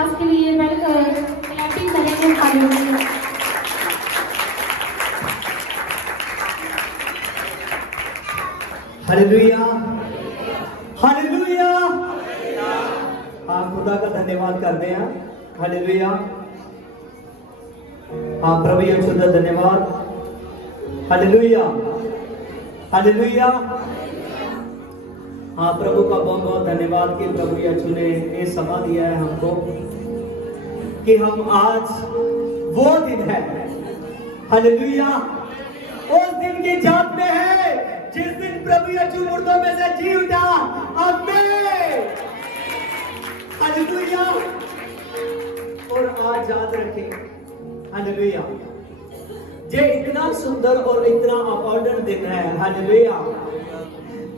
विश्वास के लिए बैठकर क्लैपिंग करेंगे हालेलुया। Hallelujah hallelujah. हाँ, खुदा का धन्यवाद करते हैं। हालेलुया। हाँ, प्रभु यीशु का धन्यवाद। Hallelujah hallelujah. हाँ, प्रभु का बहुत बहुत धन्यवाद कि प्रभु यीशु ने ये समय दिया है हमको कि हम आज वो दिन है, हालेलुया, उस दिन की याद में है जिस दिन प्रभु यीशु मुर्दों में से जी उठा। आमीन हालेलुया। और आज याद रखें, हालेलुया, ये इतना सुंदर और इतना अकॉर्डेंट दिन है, हालेलुया,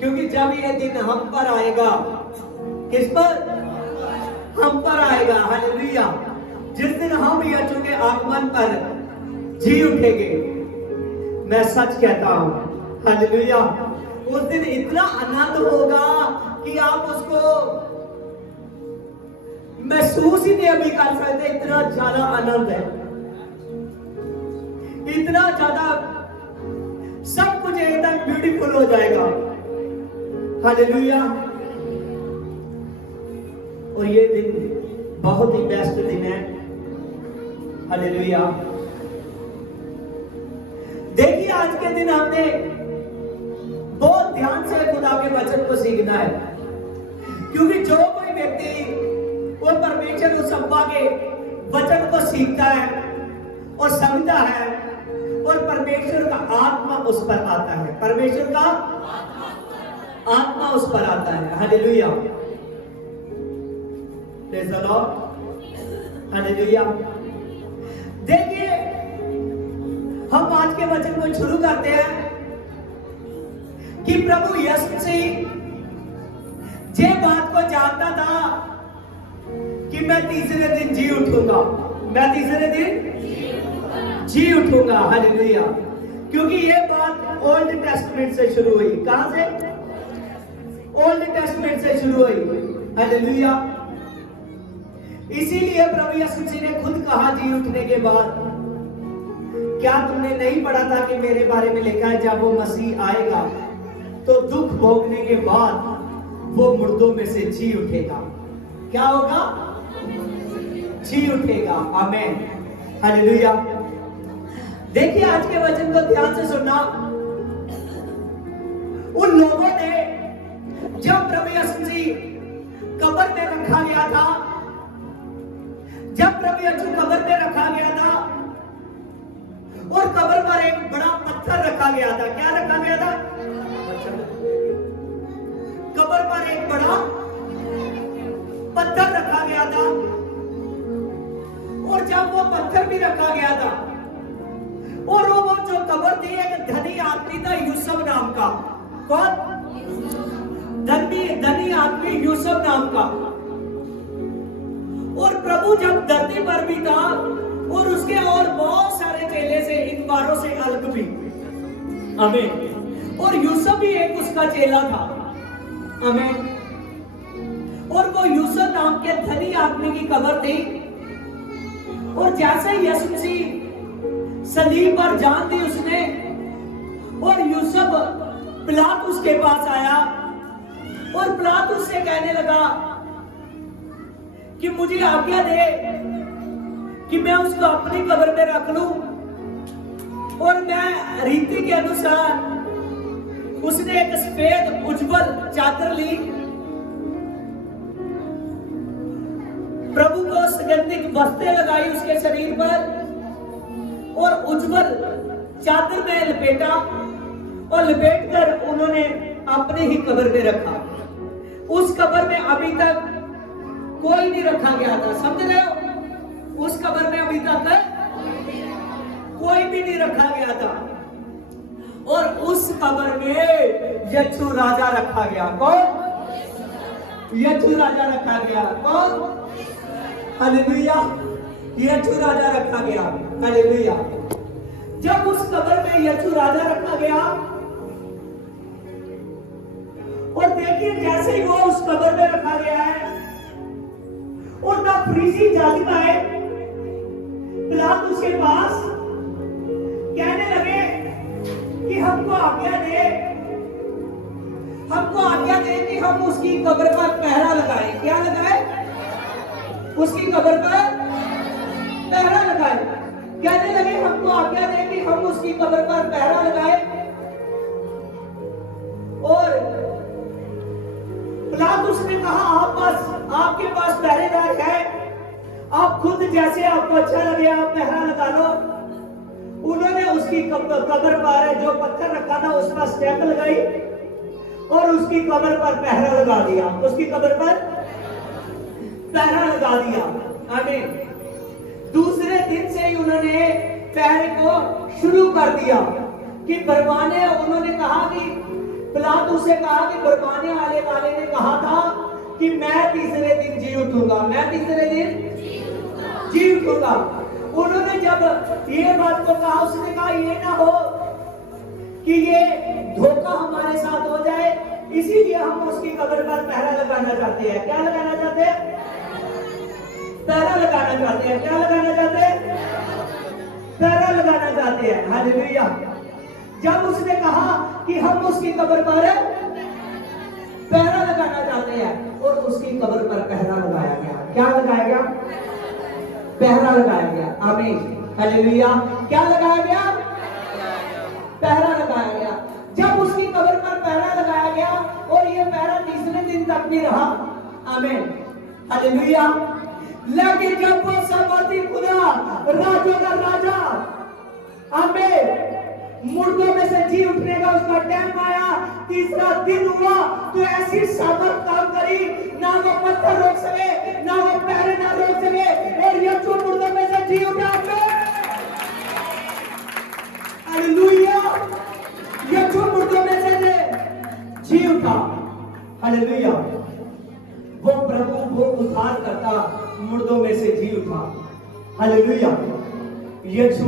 क्योंकि जब ये दिन हम पर आएगा, किस पर? हम पर आएगा, हालेलुया। जिस दिन हम यीशु के आगमन पर जी उठेंगे, मैं सच कहता हूं, हालेलुया, उस दिन इतना आनंद होगा कि आप उसको महसूस ही नहीं अभी कर सकते। इतना ज्यादा आनंद है, इतना ज्यादा सब कुछ एकदम ब्यूटीफुल हो जाएगा, हालेलुया। और ये दिन बहुत ही बेस्ट दिन है, हालेलुया। देखिए, आज के दिन हमने बहुत ध्यान से खुदा के वचन को सीखना है, क्योंकि जो कोई व्यक्ति वो परमेश्वर उस अब्बा के वचन को सीखता है और समझता है, और परमेश्वर का आत्मा उस पर आता है, परमेश्वर का आत्मा उस पर आता है, hallelujah, praise the Lord, hallelujah. देखिए, हम आज के वचन को शुरू करते हैं कि प्रभु यीशु मसीह ये बात को जानता था कि मैं तीसरे दिन जी उठूंगा, मैं तीसरे दिन जी उठूंगा, हालेलुया। क्योंकि ये बात ओल्ड टेस्टमेंट से शुरू हुई। कहां से? ओल्ड टेस्टमेंट से शुरू हुई, हालेलुया। इसीलिए प्रभु यीशु मसीह ने खुद कहा जी उठने के बाद, क्या तुमने नहीं पढ़ा था कि मेरे बारे में लिखा है, जब वो मसीह आएगा तो दुख भोगने के बाद वो मुर्दों में से जी उठेगा। क्या होगा? जी उठेगा, आमीन, हालेलुया। देखिए, आज के वचन को ध्यान से सुनना। उन लोगों ने जब प्रभु यीशु मसीह कब्र में रखा गया था, जब प्रभु यीशु कब्र में रखा गया था और कब्र पर एक बड़ा पत्थर रखा गया था। क्या रखा गया था? कब्र पर एक बड़ा पत्थर रखा गया था, और जब वो पत्थर भी रखा गया था, और वो जो कब्र थी, एक धनी आदमी था यूसुफ नाम का। कौन? धनी आदमी यूसुफ नाम का। और प्रभु जब धरती पर भी था, और उसके और बहुत सारे चेले से, इन बारों से अलग भी, आमीन, और यूसुफ भी एक उसका चेला था, आमीन। और वो यूसुफ नाम के धनी आदमी की कब्र थी, और जैसे यीशु मसीह सलीब पर जान दी उसने, और यूसुफ पिलातुस के पास आया, और पिलातुस से कहने लगा कि मुझे आज्ञा दे कि मैं उसको अपनी कब्र में रख लूं। और मैं रीति के अनुसार उसने एक सफेद उज्जवल चादर ली, प्रभु को सुगंधित वस्त्रें लगाई उसके शरीर पर, और उज्जवल चादर में लपेटा, और लपेटकर उन्होंने अपने ही कब्र में रखा। उस कब्र में अभी तक कोई नहीं रखा गया था, समझ रहे हो? उस कब्र में अभी तक कोई भी नहीं रखा गया था, और उस कब्र में यीशु राजा रखा गया। कौन? यीशु राजा रखा गया। कौन? हालेलुया, यीशु राजा रखा गया, हालेलुया। जब उस कब्र में यीशु राजा रखा गया, और देखिए, जैसे ही वो उस कब्र में रखा गया है, और ना फरीसी जागता है पिलातुस के पास, कहने लगे कि हमको आज्ञा दे कि हम उसकी कब्र पर पहरा लगाएं। क्या लगाए? उसकी कब्र पर पहरा लगाएं। कहने लगे हमको आज्ञा दे कि हम उसकी कब्र पर पहरा लगाएं। और पिलातुस ने कहा आपके पास पहरेदार है, आप खुद जैसे आपको अच्छा लगे आप पहरा लगा लो। उन्होंने उसकी कब्र पर जो पत्थर रखा था उस पर स्टैंप लगाई और उसकी कब्र पर पहरा लगा दिया। उसकी कब्र पर पहरा लगा दिया। आमीन। दूसरे दिन से ही उन्होंने पहरे को शुरू कर दिया कि बरबाने, उन्होंने कहा कि पिलातुस से कहा कि बरबाने वाले ने कहा था कि मैं तीसरे दिन जी उठूंगा, मैं तीसरे दिन जी उठूंगा। उन्होंने जब ये बात को कहा, उसने कहा ये ना हो कि ये धोखा हमारे साथ हो जाए, इसीलिए हम उसकी कब्र पर पहरा लगाना चाहते हैं। क्या लगाना चाहते हैं? पहरा लगाना चाहते हैं। क्या लगाना चाहते हैं? पहरा लगाना चाहते हैं। हालेलुया। जब उसने कहा कि हम उसकी कब्र पर पहरा लगाना चाहते हैं और उसकी कब्र पर पहरा लगाया गया। क्या लगाया गया? पहरा लगाया गया। आमीन। हालेलुया। क्या लगाया गया? पहरा लगाया गया। जब उसकी कब्र पर पहरा लगाया गया और ये पहरा तीसरे दिन तक भी रहा। आमीन। हालेलुया। लेकिन जब वो सर्वशक्ति खुदा, राजों का राजा, आमीन, मुर्दों में से जी उठने का उसका टाइम आया, तीसरा दिन हुआ, तो ऐसी सामर्थ काम करी, ना वो पत्थर रोक सके, ना वो पहरे ना रोक सके, और यीशु मुर्दों में से जी उठा। हालेलुया। यीशु मुर्दों में से जी उठा। हालेलुया। वो प्रभु, वो उद्धार करता मुर्दों में से जी उठा। हालेलुया। यीशु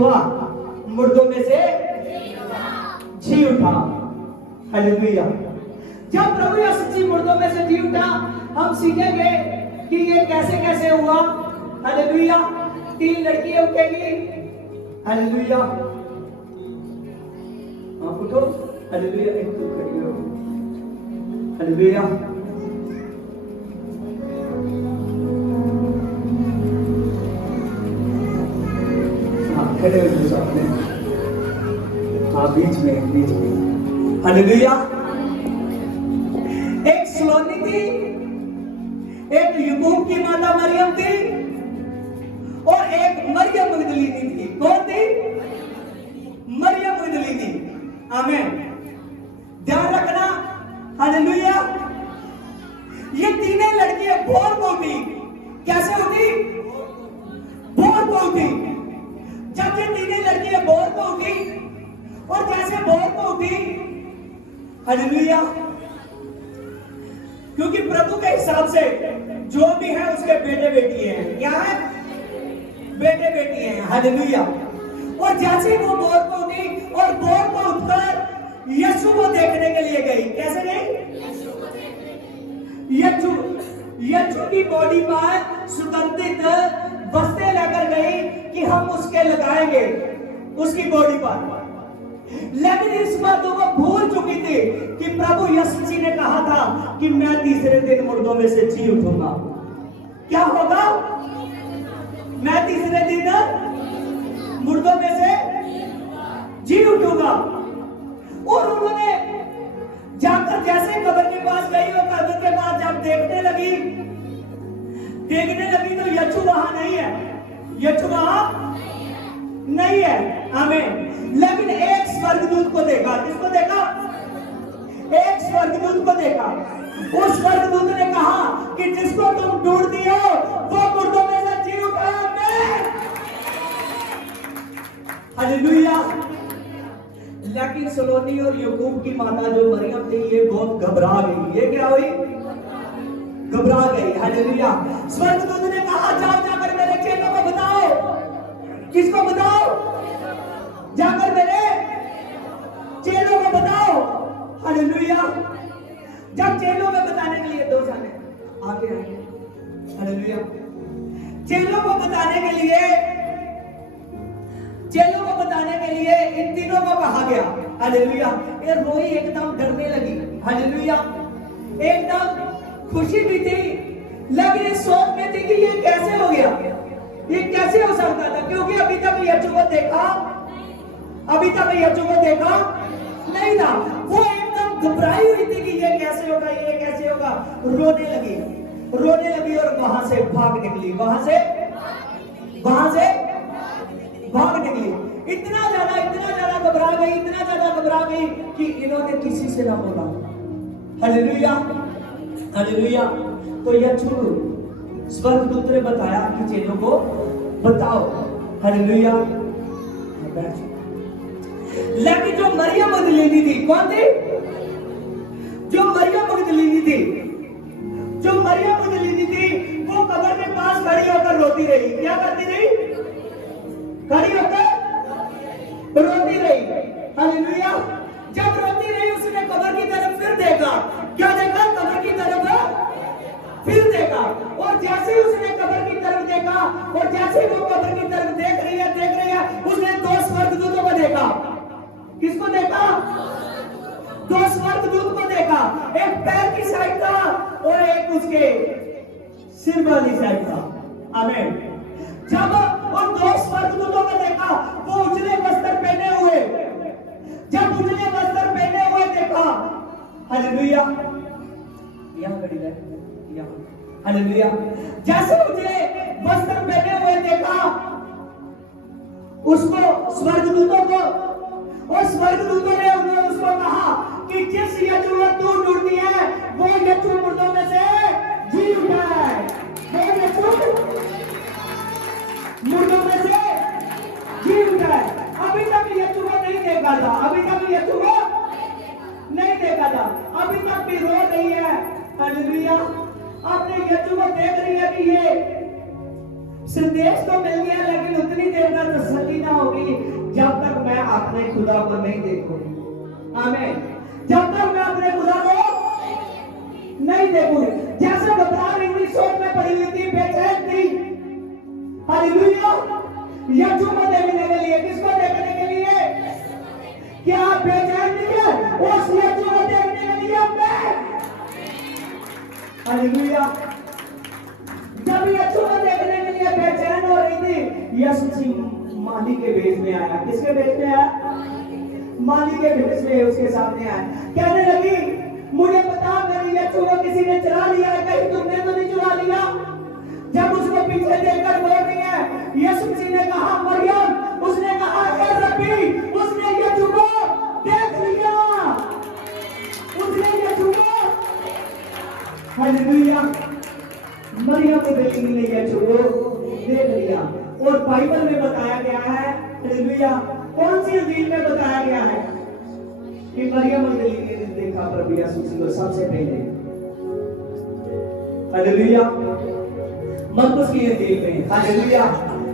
मुर्दों में से जी उठा। हालेलुया। जब प्रभु यीशु मुर्दों में से जी उठा, हम सीखेंगे कि ये कैसे कैसे हुआ। हालेलुया। 3 लड़कियां उठेगी। हालेलुया। आप उठो। हालेलुया। एक तो खड़ी हो। हालेलुया। खड़े हो जाओ सामने। हाँ, बीच में। हालेलुया। एक सलोनी थी, एक याकूब की माता मरियम थी और एक मरियम मगदलीनी थी। कौन थी? मरियम मगदलीनी। आमीन। ध्यान रखना। हालेलुया। ये तीनों लड़कियां बोर को उठी। कैसे उठी? बोर को उठी। जब ये तीनों लड़कियां बोर को उठी और जैसे बोर को उठी, हालेलुया, क्योंकि प्रभु के हिसाब से जो भी है उसके बेटे बेटी हैं। क्या है? बेटे बेटी हैं। हालेलुया। और जैसे वो बोर को उठी और बोर को उठकर यीशु को देखने के लिए गई। कैसे गई? यीशु की बॉडी पर सुगंधित वस्त्रें लेकर गई कि हम उसके लगाएंगे उसकी बॉडी पर। लेकिन इस बात को भूल चुकी थी कि प्रभु यीशु जी ने कहा था कि मैं तीसरे दिन मुर्दों में से जी उठूंगा। क्या होगा? मैं तीसरे दिन मुर्दों में से जी उठूंगा। और उन्होंने जाकर जैसे कब्र के पास गई और कब्र के पास जब देखने लगी तो यीशु वहां नहीं है। यीशु वहां नहीं है। आमीन। लेकिन एक स्वर्गदूत को देखा। किसको देखा? एक स्वर्गदूत को देखा। उस स्वर्गदूत ने कहा कि जिसको तुम ढूंढती हो वो मुर्दों में से जी उठा। हालेलुया। लेकिन सलोनी और याकूब की माता जो मरियम थी, ये बहुत घबरा गई। ये क्या हुई? घबरा गई। हालेलुया। स्वर्गदूत ने कहा जाओ जाकर मेरे चेलों को बताओ। किसको बताओ? जाकर मेरे चेलों को बताओ। हालेलुया। जब चेलों में बताने के लिए 2 जने आगे आए। हालेलुया। चेलों को बताने के लिए इन तीनों को कहा गया। हालेलुया। ये रोई एकदम डरने लगी। हालेलुया। एकदम खुशी भी थी, लेकिन इस सोच में थी कि ये कैसे हो गया, ये कैसे हो सकता था, क्योंकि अभी तक यीशु को देखा नहीं था। वो एकदम घबराई हुई थी कि ये कैसे होगा। रोने लगी और वहां से भाग निकली। इतना ज्यादा घबरा गई कि इन्होंने किसी से ना बोला। हालेलुया। तो यीशु स्वर्गदूत ने बताया कि चेलों को बताओ। हालेलुया। लेकिन जो मरियम मगदलीनी थी, कौन थी? जो मरियम मगदलीनी थी, वो कब्र के पास खड़ी होकर रोती रही। क्या करती रही? खड़ी होकर रोती रही। हालेलुया। जब रोती रही, उसने कब्र की तरफ फिर देखा। क्या देखा? कब्र की तरफ फिर देखा। और जैसे ही उसने कब्र की तरफ देखा, और जैसे ही वो कब्र की तरफ देख रही है, उसने दो स्वर्गदूतों को देखा। किसको देखा? दो स्वर्गदूत को देखा। एक पैर की साइड था और एक उसके सिर वाली साइड था। आमीन। जब उन दो स्वर्गदूतों को देखा, वो उजले वस्त्र पहने हुए, देखा। हालेलुया। यहाँ खड़ी है, यहाँ। हालेलुया। जैसे उजले वस्त्र पहने हुए देखा उसको, स्वर्गदूतों को, और स्वर्गदूतों ने उसको कहा कि जिस यीशु को तू ढूंढती है, वो यीशु मुर्दों में से जी उठा है। वो यीशु मुर्दों में से जी उठा है। अभी तक यीशु को नहीं देखा था। अभी तक भी रो रही है। हालेलुया। आपने यीशु को देख रही है कि ये संदेश तो मिल गया, लेकिन उतनी देर तक तसल्ली ना होगी जब तक मैं अपने खुदा को नहीं देखूंगी। आमीन। जब तक मैं अपने खुदा को नहीं देखूंगी। जैसे घबरा रही थी, सोच में पड़ी हुई थी, बेचैन थी। हालेलुया। यीशु को देखने के लिए, किसको देखने के लिए? क्या आप बेचैन नहीं है? उस यीशु को देखने के लिए हालेलुया। जब यीशु को देखने के लिए बेचैन हो रही थी, यीशु मसीह माली के भेष में आया। किसके भेष में आया? माली के भेष में उसके सामने आया। कहने लगी, मुझे बता, मेरे यीशु को किसी ने चुरा लिया है, कहीं तुमने तो नहीं चुरा लिया? जब उसको पीछे देखकर बोल रही है, यीशु मसीह ने कहा, मरियम। उसने कहा, ए रब्बी। उसने यीशु को देख लिया। हालेलुया। मरियम मगदलीनी ने यीशु को देख लिया। और बाइबल में बताया गया है, हालेलुया, कौन सी इंजील में बताया गया है कि मरियम मगदलीनी ने देखा प्रभु यीशु मसीह को सबसे पहले? हालेलुया। मरकुस की इंजील में, हालेलुया,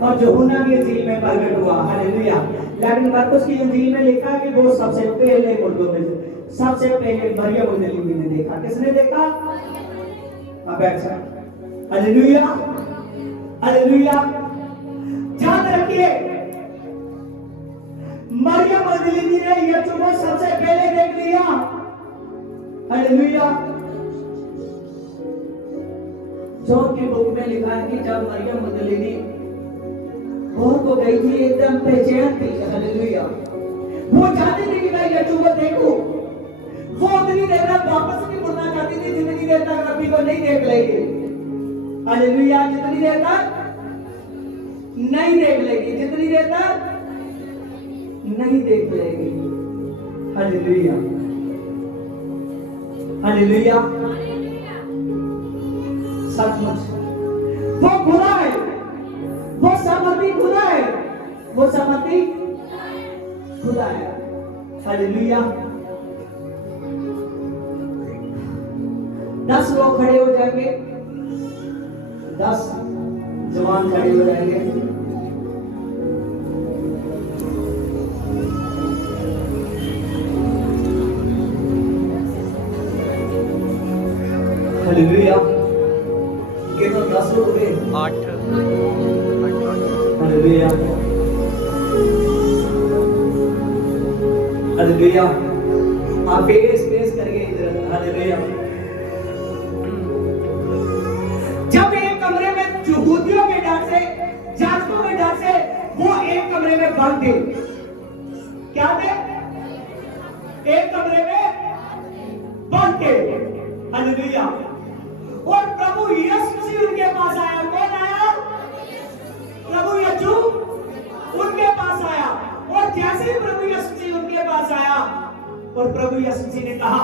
और यूहन्ना की इंजील में प्रकट हुआ। हालेलुया। लेकिन मरकुस की इंजील में लिखा है कि वो सबसे पहले मुर्दों में, सबसे पहले मरियम मगदलीनी ने देखा। किसने देखा? हालेलुया। हालेलुया। याद रखिए, मरियम मगदलीनी ने यीशु को सबसे पहले देख लिया। हालेलुया। जॉन की बुक में लिखा है कि जब मरियम मगदलीनी घर को गई थी, एकदम बेचैन थी। हालेलुया। वो चाहती थी कि मैं यीशु को देखूं। वो उतनी देर तक वापस नहीं मुड़ना चाहती थी जितनी देर तक रब्बी को नहीं देख लेगी। हालेलुया। जितनी देर तक नहीं देख लेगी, जितनी देर तक नहीं देख लेगी। हालेलुया। हालेलुया। सचमुच वो खुदा है, वो सामर्थी खुदा है, वो सामर्थी खुदा है। हालेलुया। 10 लोग खड़े हो जाएंगे, 10 जवान खड़े हो जाएंगे। हालेलुया। ये तो 10 हो गए। 8 हालेलुया हालेलुया। आप फेस करिए इधर। हालेलुया। जब एक कमरे में यहूदियों के डर से, जातियों के डर से वो एक कमरे में बंद थे। क्या थे? एक कमरे में बंद थे। हालेलुया। और प्रभु यीशु मसीह उनके पास आया। कौन आया? प्रभु यीशु उनके पास आया। और जैसे ही प्रभु यीशु मसीह उनके पास आया और प्रभु यीशु मसीह ने कहा,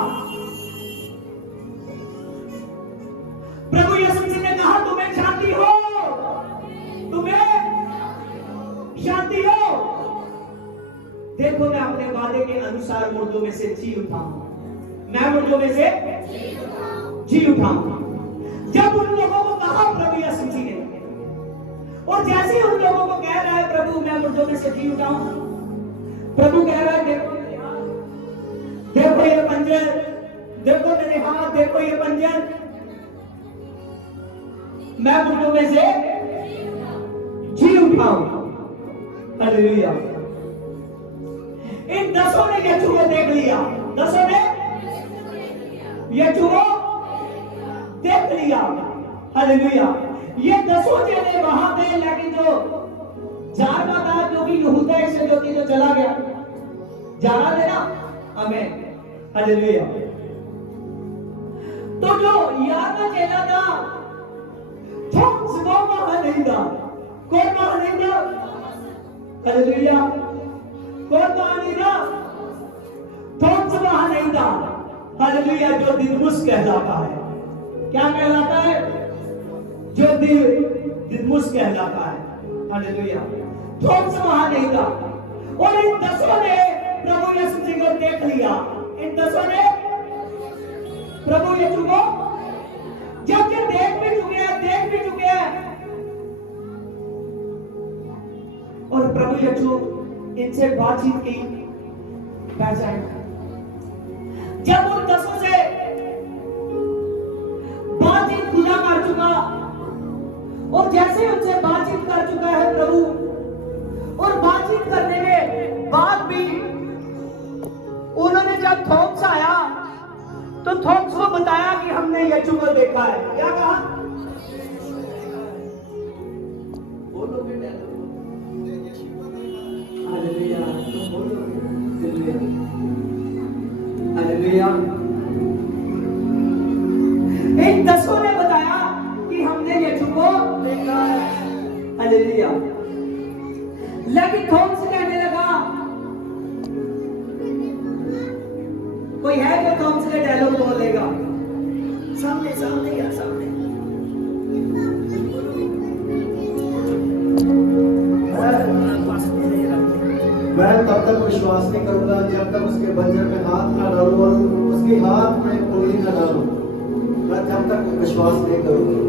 प्रभु यीशु मसीह ने कहा, तुम्हें शांति हो, तुम्हें शांति हो। देखो मैं अपने वादे के अनुसार मुर्दों में से जी उठा हूं। मैं मुर्दों में से जी उठा हूं। जब उन लोगों को कहा प्रभु यीशु मसीह ने, और जैसे ही उन लोगों को कह रहा है प्रभु मैं मुर्दों में से जी उठा हूं, प्रभु कह रहा है देखो देखो ये पंजर, देखो मेरे हाथ, देखो ये पंजर, मैं मुर्दों में से जी उठा हूं। हालेलुया। इन 10 ने यीशु को देख लिया। 10 ने यीशु को देख लिया। हालेलुया। ये 10 जने वहां थे, लेकिन जो 4 था जो कि यहूदा से जो चला गया, जा रहा था ना। आमीन। हालेलुया। तो जो 11वां चेला था वो वहां नहीं था। कौन वहां नहीं था? हालेलुया। कौन वहां नहीं था? थोम्स वहां नहीं था। हालेलुया। जो दिदमुस कहलाता है। क्या कहलाता है? जो दिदमुस कहलाता है। हालेलुया। थोम्स वहां नहीं था। और इन 10 ने प्रभु यीशु जी को देख लिया। इन 10 ने प्रभु यीशु को जब ये देख भी चुके हैं और प्रभु यीशु इनसे बातचीत की, बैठ जाए। जब उन 10 से बातचीत पूरा कर चुका और जैसे उनसे बातचीत कर चुका है प्रभु, और बातचीत करने के बाद भी उन्होंने जब थॉमस आया तो थॉमस को बताया कि हमने यीशु को देखा है। क्या कहा? बोलो बेटा। हालेलुया। बोलो। हालेलुया। इन 10 ने बताया कि हमने यीशु को देखा है। हालेलुया। लेकिन थॉमस कहने लगा, कोई है जो थॉमस के डायलॉग बोलेगा? सामने सामने या सामने। मैं तब तक विश्वास नहीं करूंगा जब तक उसके बंजर में हाथ ना डालूं और उसके हाथ में उंगली ना डालूं। मैं तब तक विश्वास नहीं करूंगा।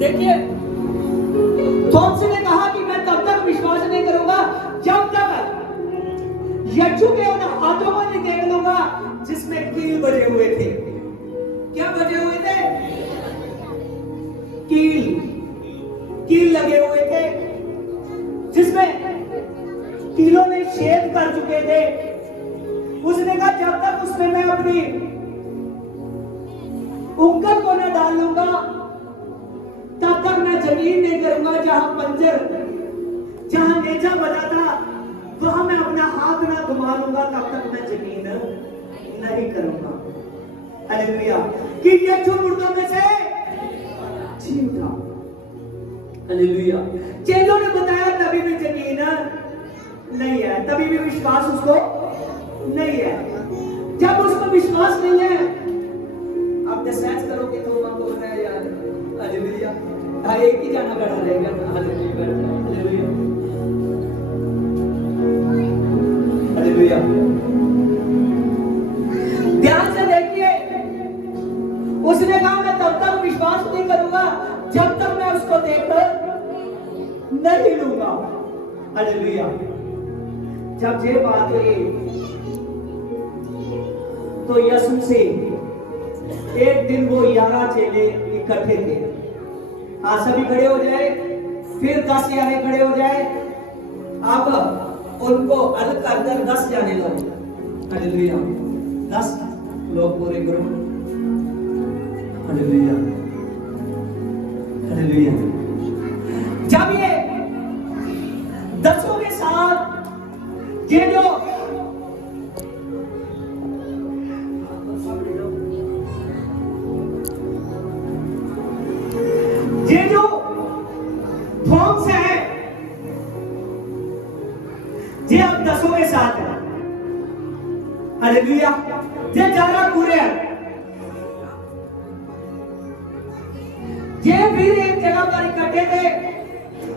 देखिए, थॉमस ने कहा कि मैं तब तक विश्वास नहीं करूंगा जब तक यीशु के उन हाथों को नहीं देख लूंगा जिसमें कील बजे हुए थे। क्या बजे हुए थे? कील लगे हुए थे, जिसमें कीलों ने छेद कर चुके थे। उसने कहा जब तक उसमें मैं अपनी उंगल को न डाल लूंगा तब तक मैं जमीन नहीं करूंगा। जहां पंजर, जहां नेजा बजा था वहां मैं अपना हाथ ना घुमा लूंगा तब तक मैं जमीन नहीं करूंगा। हालेलुया। कि यीशु मुर्दों में से जी उठा। हालेलुया। चेलों ने बताया तभी भी यकीन नहीं है, तभी भी विश्वास उसको नहीं है। जब उसको विश्वास नहीं है, आप डिसाइड करोगे तो वहां बोल रहे हैं यार। हालेलुया। हाँ, एक ही जाना पड़ा रहेगा। हालेलुया। हालेलुया। हालेलुया। ध्यान से देखिए, उसने कहा मैं तब तक विश्वास नहीं करूंगा जब तक मैं उसको देखकर नहीं लूंगा। हालेलुया। जब ये बात हुई तो यीशु से एक दिन वो 11 चेले इकट्ठे थे। हाँ, सभी खड़े हो जाए, फिर 10 जाने खड़े हो जाए। अब उनको अलग कर 10 जाने लो। हालेलुया, 10 लोग पूरे करो। Hallelujah, hallelujah. जब ये 10 के साथ ये जो थॉम्स है, ये अब 10 के साथ है। हालेलुया, ये 11 पूरे हैं। ये फिर एक जगह पर इकट्ठे थे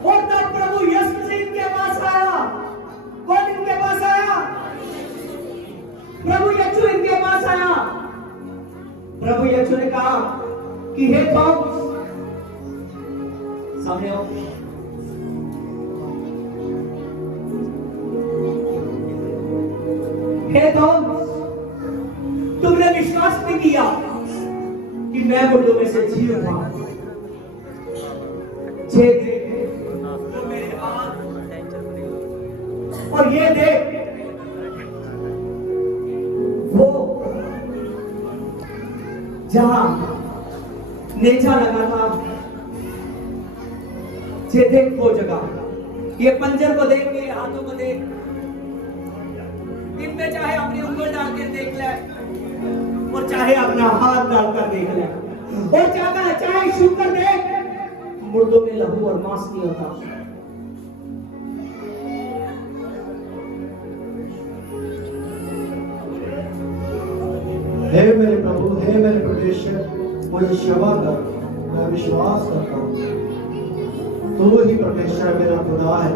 और तब प्रभु यीशु इनके पास आया। कौन इनके पास आया? प्रभु यीशु इनके पास आया। प्रभु यीशु ने कहा कि हे थॉमस, सामने आओ। हे थॉमस, तुमने विश्वास नहीं किया कि मैं मुर्दों में से जी उठा। तो मेरे हाथ और ये देख, वो जहां नेचा लगा था, ये देख वो जगह, ये पंजर को देख, मेरे हाथों को देख, इनमें चाहे अपनी उंगली डाल के देख ले और चाहे अपना हाथ डालकर देख ले और चाहे छूकर देख, मुर्दों में लहू और मांस नहीं होता। हे मेरे प्रभु, हे मेरे परमेश्वर, मुझे क्षमा कर, मैं विश्वास करता हूँ तू ही परमेश्वर मेरा खुदा है।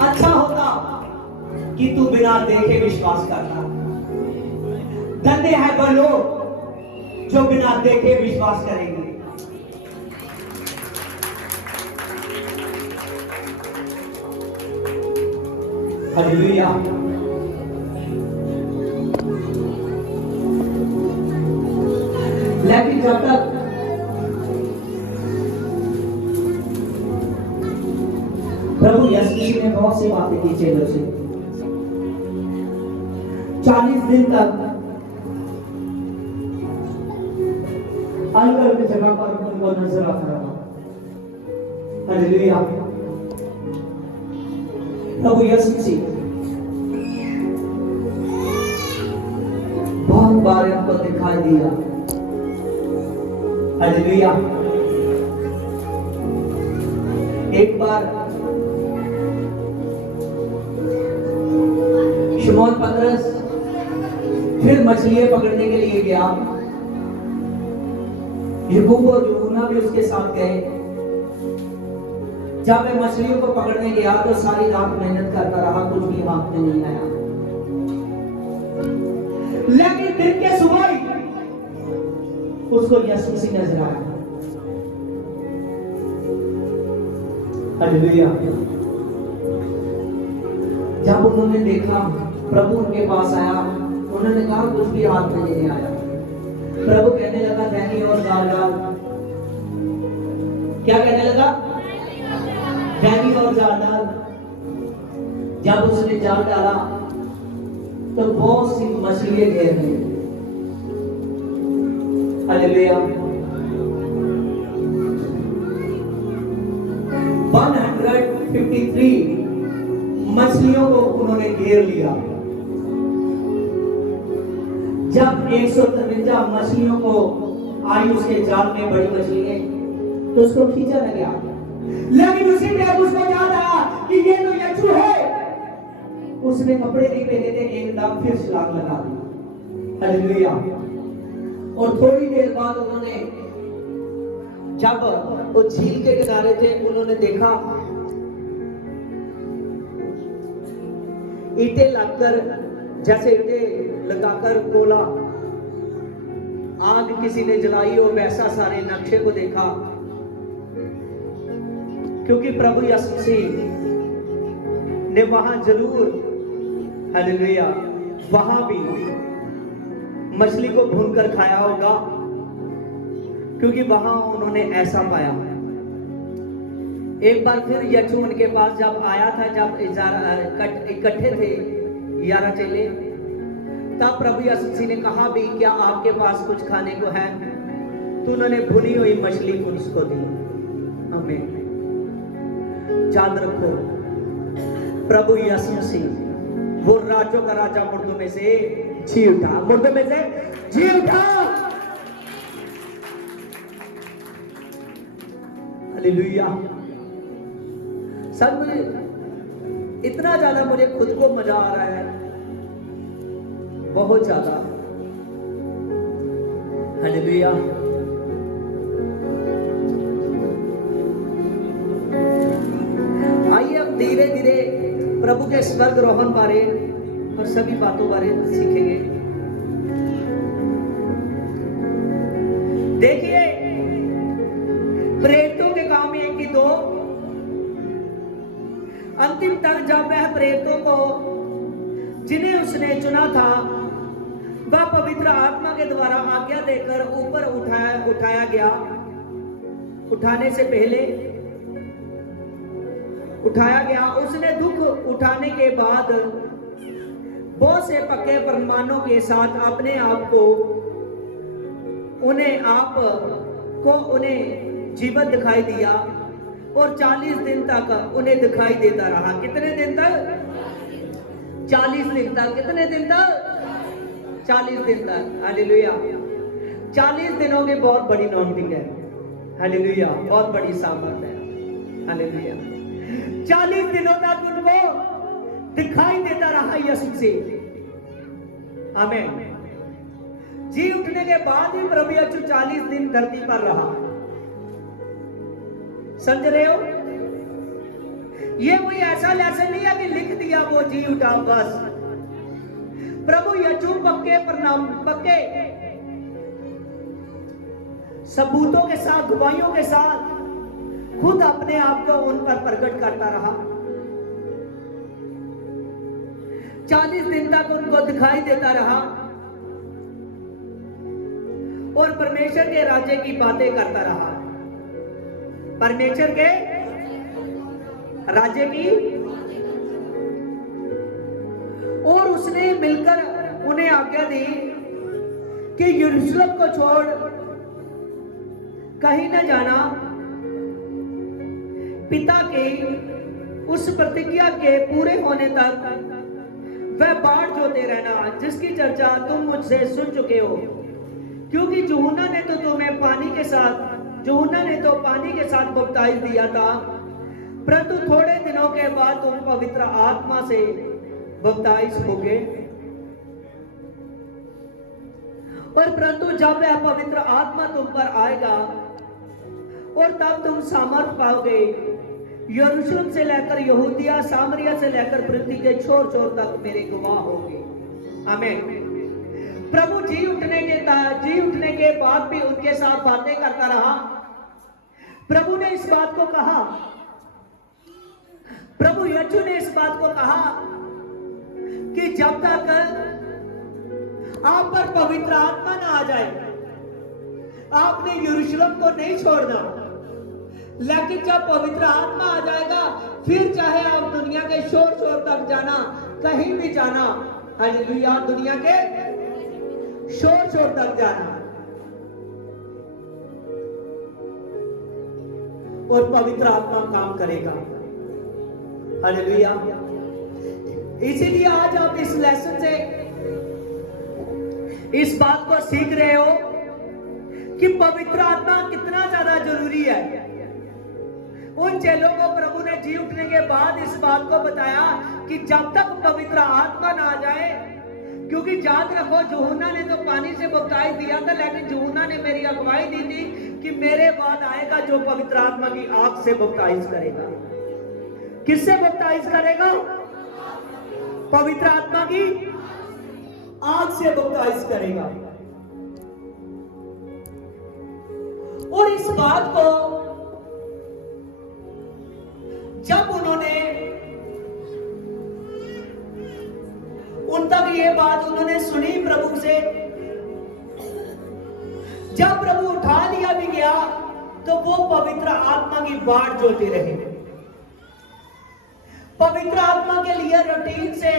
अच्छा होता कि तू बिना देखे विश्वास करता। धन्य है वो लोग जो बिना देखे विश्वास करेंगे। हालेलुया। लेकिन जब तक प्रभु यीशु ने बहुत सी बातें की चेलों से, 40 दिन तक अलग अलग जगह पर उनको नजर आता रहा। हालेलुया। प्रभु यीशु बहुत बार उनको दिखाई दिया। हालेलुया। एक बार शिमोन पतरस फिर मछलियां पकड़ने के लिए गया। याकूब और यूहन्ना भी उसके साथ गए। जब मैं मछलियों को पकड़ने गया तो सारी रात मेहनत करता रहा, कुछ भी हाथ में नहीं आया। लेकिन दिन के सुबह उसको यीशु मसीह नजर आया। हालेलुया। जब उन्होंने देखा, प्रभु उनके पास आया, उन्होंने कहा कुछ भी हाथ में नहीं आया। प्रभु कहने लगा धैनी और जाल डाल। क्या कहने लगा? धैनी और जाल डाल। जब उसने जाल डाला तो बहुत सी मछलियां घेर ली। हालेलुया। 153 मछलियों को उन्होंने घेर लिया। जब 153 मछलियों को आई उसके जाल में बड़ी मछलियां, तो उसको खींचा न गया। लेकिन उसी टाइम उसको याद आया कि ये तो यीशु है। उसने कपड़े नहीं पहने थे, एकदम फिर छलांग लगा दी। हालेलुया। और थोड़ी देर बाद उन्होंने, जब वो झील के किनारे थे, उन्होंने देखा ईंटें लगकर, जैसे ईंटें लगाकर कोला आग किसी ने जलाई हो, वैसा सारे नक्शे को देखा। क्योंकि प्रभु यीशु मसीह ने वहां जरूर, हालेलुया, वहां भी मछली को भूनकर खाया होगा, क्योंकि वहां उन्होंने ऐसा पाया। एक बार फिर यीशु उनके पास जब आया था, जब इकट्ठे थे 11 चेले, तब प्रभु यीशु मसीह ने कहा भी, क्या आपके पास कुछ खाने को है? तो उन्होंने भुनी हुई मछली उसको दी। हमें याद रखो, प्रभु यीशु मसीह वो राजों का राजा मुर्दों में से जी उठा, मुर्दों में से जी उठा। हालेलुया। सर मुझे इतना ज्यादा, मुझे खुद को मजा आ रहा है, बहुत ज्यादा। हालेलुया। आइए अब धीरे धीरे प्रभु के स्वर्ग रोहन बारे और सभी बातों बारे सीखेंगे। देखिए, प्रेरितों के काम में 1 की 2, अंतिम तक जब वह प्रेरितों को जिन्हें उसने चुना था, वह पवित्र आत्मा के द्वारा आज्ञा देकर ऊपर उठाया गया। उठाने से पहले उठाया गया, उसने दुख उठाने के बाद बहुत से पक्के प्रमाणों के साथ अपने आप को उन्हें जीवित दिखाई दिया, और 40 दिन तक उन्हें दिखाई देता रहा। कितने दिन तक? 40 दिन तक। कितने दिन तक? 40 दिन तक। हालेलुया। 40 दिनों की बहुत बड़ी नॉमिंग है। हालेलुया। बहुत बड़ी सामर्थ है। हालेलुया। 40 दिनों तक उनको दिखाई देता रहा यीशु से। आमीन। जी उठने के बाद ही प्रभु यीशु 40 दिन धरती पर रहा। समझ रहे हो? ये कोई ऐसा लेसन नहीं है कि लिख दिया वो जी उठा बस। प्रभु यीशु पक्के सबूतों के साथ, गवाहियों के साथ खुद अपने आप को उन पर प्रकट करता रहा। 40 दिन तक उनको दिखाई देता रहा और परमेश्वर के राज्य की बातें करता रहा। परमेश्वर के राज्य की, और उसने मिलकर उन्हें आज्ञा दी कि यरूशलेम को छोड़ कहीं न जाना, पिता के उस प्रतिज्ञा के पूरे होने तक वह बाढ़ जोते रहना, जिसकी चर्चा तुम मुझसे सुन चुके हो। क्योंकि यूहन्ना ने तो पानी के साथ बपतिस्मा दिया था, परंतु थोड़े दिनों के बाद तुम पवित्र आत्मा से बपतिस्मा होगे। परंतु जब वह पवित्र आत्मा तुम पर आएगा और तब तुम सामर्थ पाओगे, यरूशलेम से लेकर यहूदिया, सामरिया से लेकर पृथ्वी के छोर छोर तक मेरे गवाह होंगे। आमीन। प्रभु जी उठने के बाद भी उनके साथ बातें करता रहा। प्रभु ने इस बात को कहा, प्रभु यीशु ने इस बात को कहा कि जब तक आप पर पवित्र आत्मा ना आ जाए, आपने यरूशलेम को नहीं छोड़ना। लेकिन जब पवित्र आत्मा आ जाएगा, फिर चाहे आप दुनिया के शोर शोर तक जाना, कहीं भी जाना। हालेलुया। दुनिया के शोर शोर तक जाना और पवित्र आत्मा काम करेगा। हालेलुया। इसीलिए आज आप इस लेसन से इस बात को सीख रहे हो कि पवित्र आत्मा कितना ज्यादा जरूरी है। उन चेलों को प्रभु ने जी उठने के बाद इस बात को बताया कि जब तक पवित्र आत्मा ना आ जाए, क्योंकि याद रखो, यूहन्ना ने तो पानी से बपतिस्मा दिया था, लेकिन यूहन्ना ने मेरी अगुवाई दी थी कि मेरे बाद आएगा जो पवित्र आत्मा की आग से बपतिस्मा करेगा। किससे बपतिस्मा करेगा? पवित्र आत्मा की आग से बपतिस्मा करेगा। और इस बात को जब उन्होंने तक ये बात उन्होंने सुनी प्रभु से। जब प्रभु उठा लिया भी गया तो वो पवित्र आत्मा की बाट जोते रहे। पवित्र आत्मा के लिए रूटीन से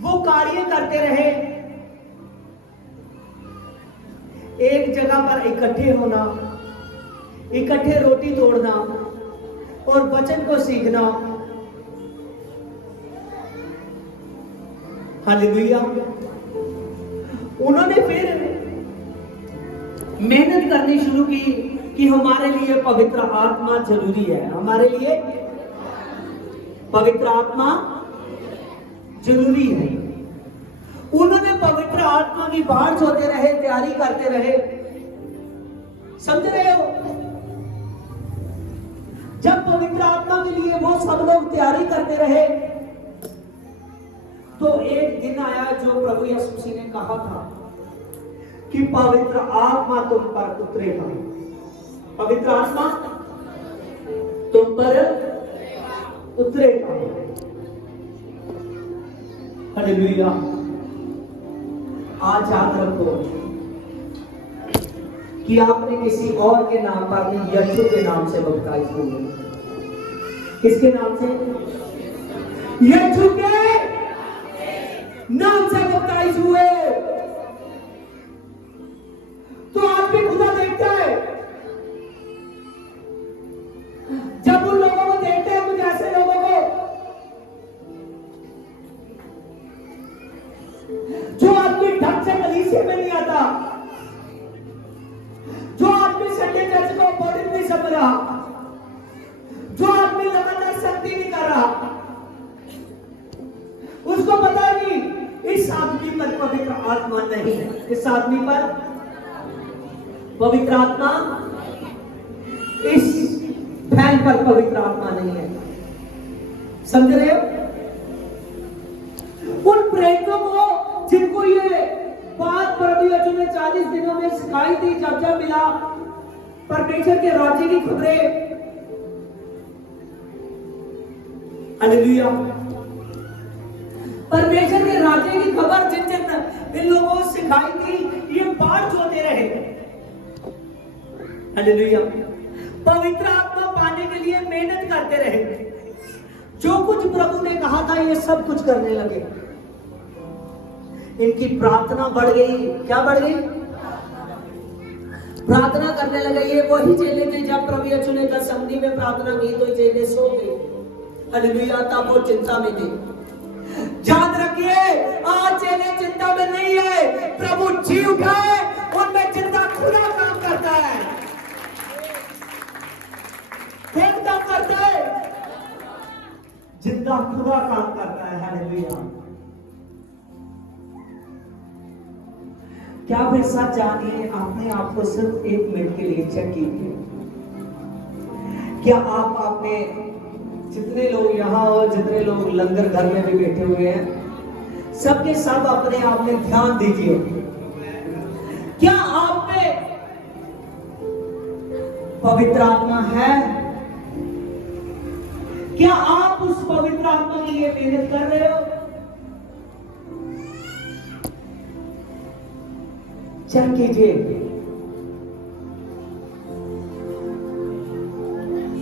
वो कार्य करते रहे। एक जगह पर इकट्ठे होना, इकट्ठे रोटी तोड़ना और वचन को सीखना। हालेलुया। उन्होंने फिर मेहनत करनी शुरू की कि हमारे लिए पवित्र आत्मा जरूरी है। हमारे लिए पवित्र आत्मा जरूरी है। उन्होंने पवित्र आत्मा की बाट जोते रहे, तैयारी करते रहे। समझ रहे हो? जब पवित्र आत्मा के लिए वो सब लोग तैयारी करते रहे तो एक दिन आया जो प्रभु यीशु मसीह ने कहा था कि पवित्र आत्मा तुम पर उतरेगा। पवित्र आत्मा तुम पर उतरेगा। हालेलुया। आज याद रखो कि आपने किसी और के नाम पर नहीं, यीशु के नाम से बपतिस्म हुए। किसके नाम से? यीशु के नाम से बपतिस्म हुए। तो आप भी खुदा देखता है। जब उन लोगों को देखते हैं, कुछ ऐसे लोगों को जो आदमी ढंग से कलीसिया में नहीं आता, जो आदमी संडे चर्च को इंपॉर्टेंट नहीं समझ रहा, जो आदमी लगातार शक्ति नहीं कर रहा, उसको पता नहीं इस आदमी पर पवित्र आत्मा नहीं है। इस आदमी पर पवित्र आत्मा, इस बहन पर पवित्र आत्मा नहीं है। समझ रहे हो? उन प्रेरितों को जिनको ये बात प्रभु यीशु ने 40 दिनों में सिखाई थी, जब जब मिला परमेश्वर के राज्य की खबरें। हालेलुया। परमेश्वर के राज्य की खबर जिन जिन इन लोगों को सिखाई थी, ये बाढ़ जोते रहे। हालेलुया। पवित्र आत्मा पाने के लिए मेहनत करते रहे। जो कुछ प्रभु ने कहा था ये सब कुछ करने लगे। इनकी प्रार्थना बढ़ गई। क्या बढ़ गई? प्रार्थना करने लगे। ये वही चेले थे जब प्रभु यीशु ने गethsemane में प्रार्थना की तो चेले सो गए। हालेलुया। तब वो चिंता में थे। याद रखिए, आज चेले चिंता में नहीं है, प्रभु जी उठा है, उनमें चिंता खुदा काम करता है। कौन काम करता है? जिंदा खुदा काम करता है। हालेलुया। क्या फिर सच जानिए, अपने आप को सिर्फ 1 मिनट के लिए चेक कीजिए। क्या आप आपने जितने लोग यहाँ और जितने लोग लंगर घर में भी बैठे हुए हैं, सबके सब अपने आप में ध्यान दीजिए। क्या आप में पवित्र आत्मा है? क्या आप उस पवित्र आत्मा के लिए मेहनत कर रहे हो? चेक कीजिए।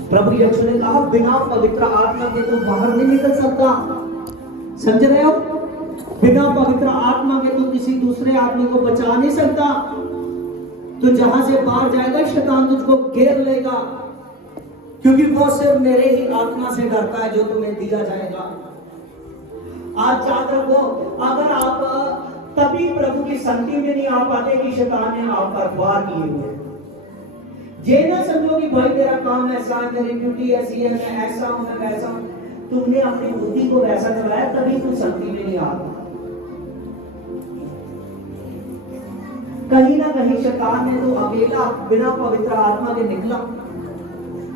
प्रभु यीशु ने कहा बिना पवित्र आत्मा के तो बाहर नहीं निकल सकता। समझ रहे हो? बिना पवित्र आत्मा के तो किसी दूसरे आदमी को बचा नहीं सकता। तो जहां से बाहर जाएगा शैतान तुझको घेर लेगा, क्योंकि वो सिर्फ मेरे ही आत्मा से डरता है जो तुम्हें दिया जाएगा। आज याद रखो, अगर आप तभी प्रभु की संगति में नहीं आ पाते कि शैतान ने आप पर वार किए हुए। ये ना समझो कि भाई मेरा काम ऐसा है, मेरी ड्यूटी ऐसी है, मैं ऐसा हूं, मैं वैसा हूं। तुमने अपनी बुद्धि को वैसा चलाया तभी तुम संगति में नहीं आता। कहीं ना कहीं शैतान ने तो अकेला बिना पवित्र आत्मा के निकला,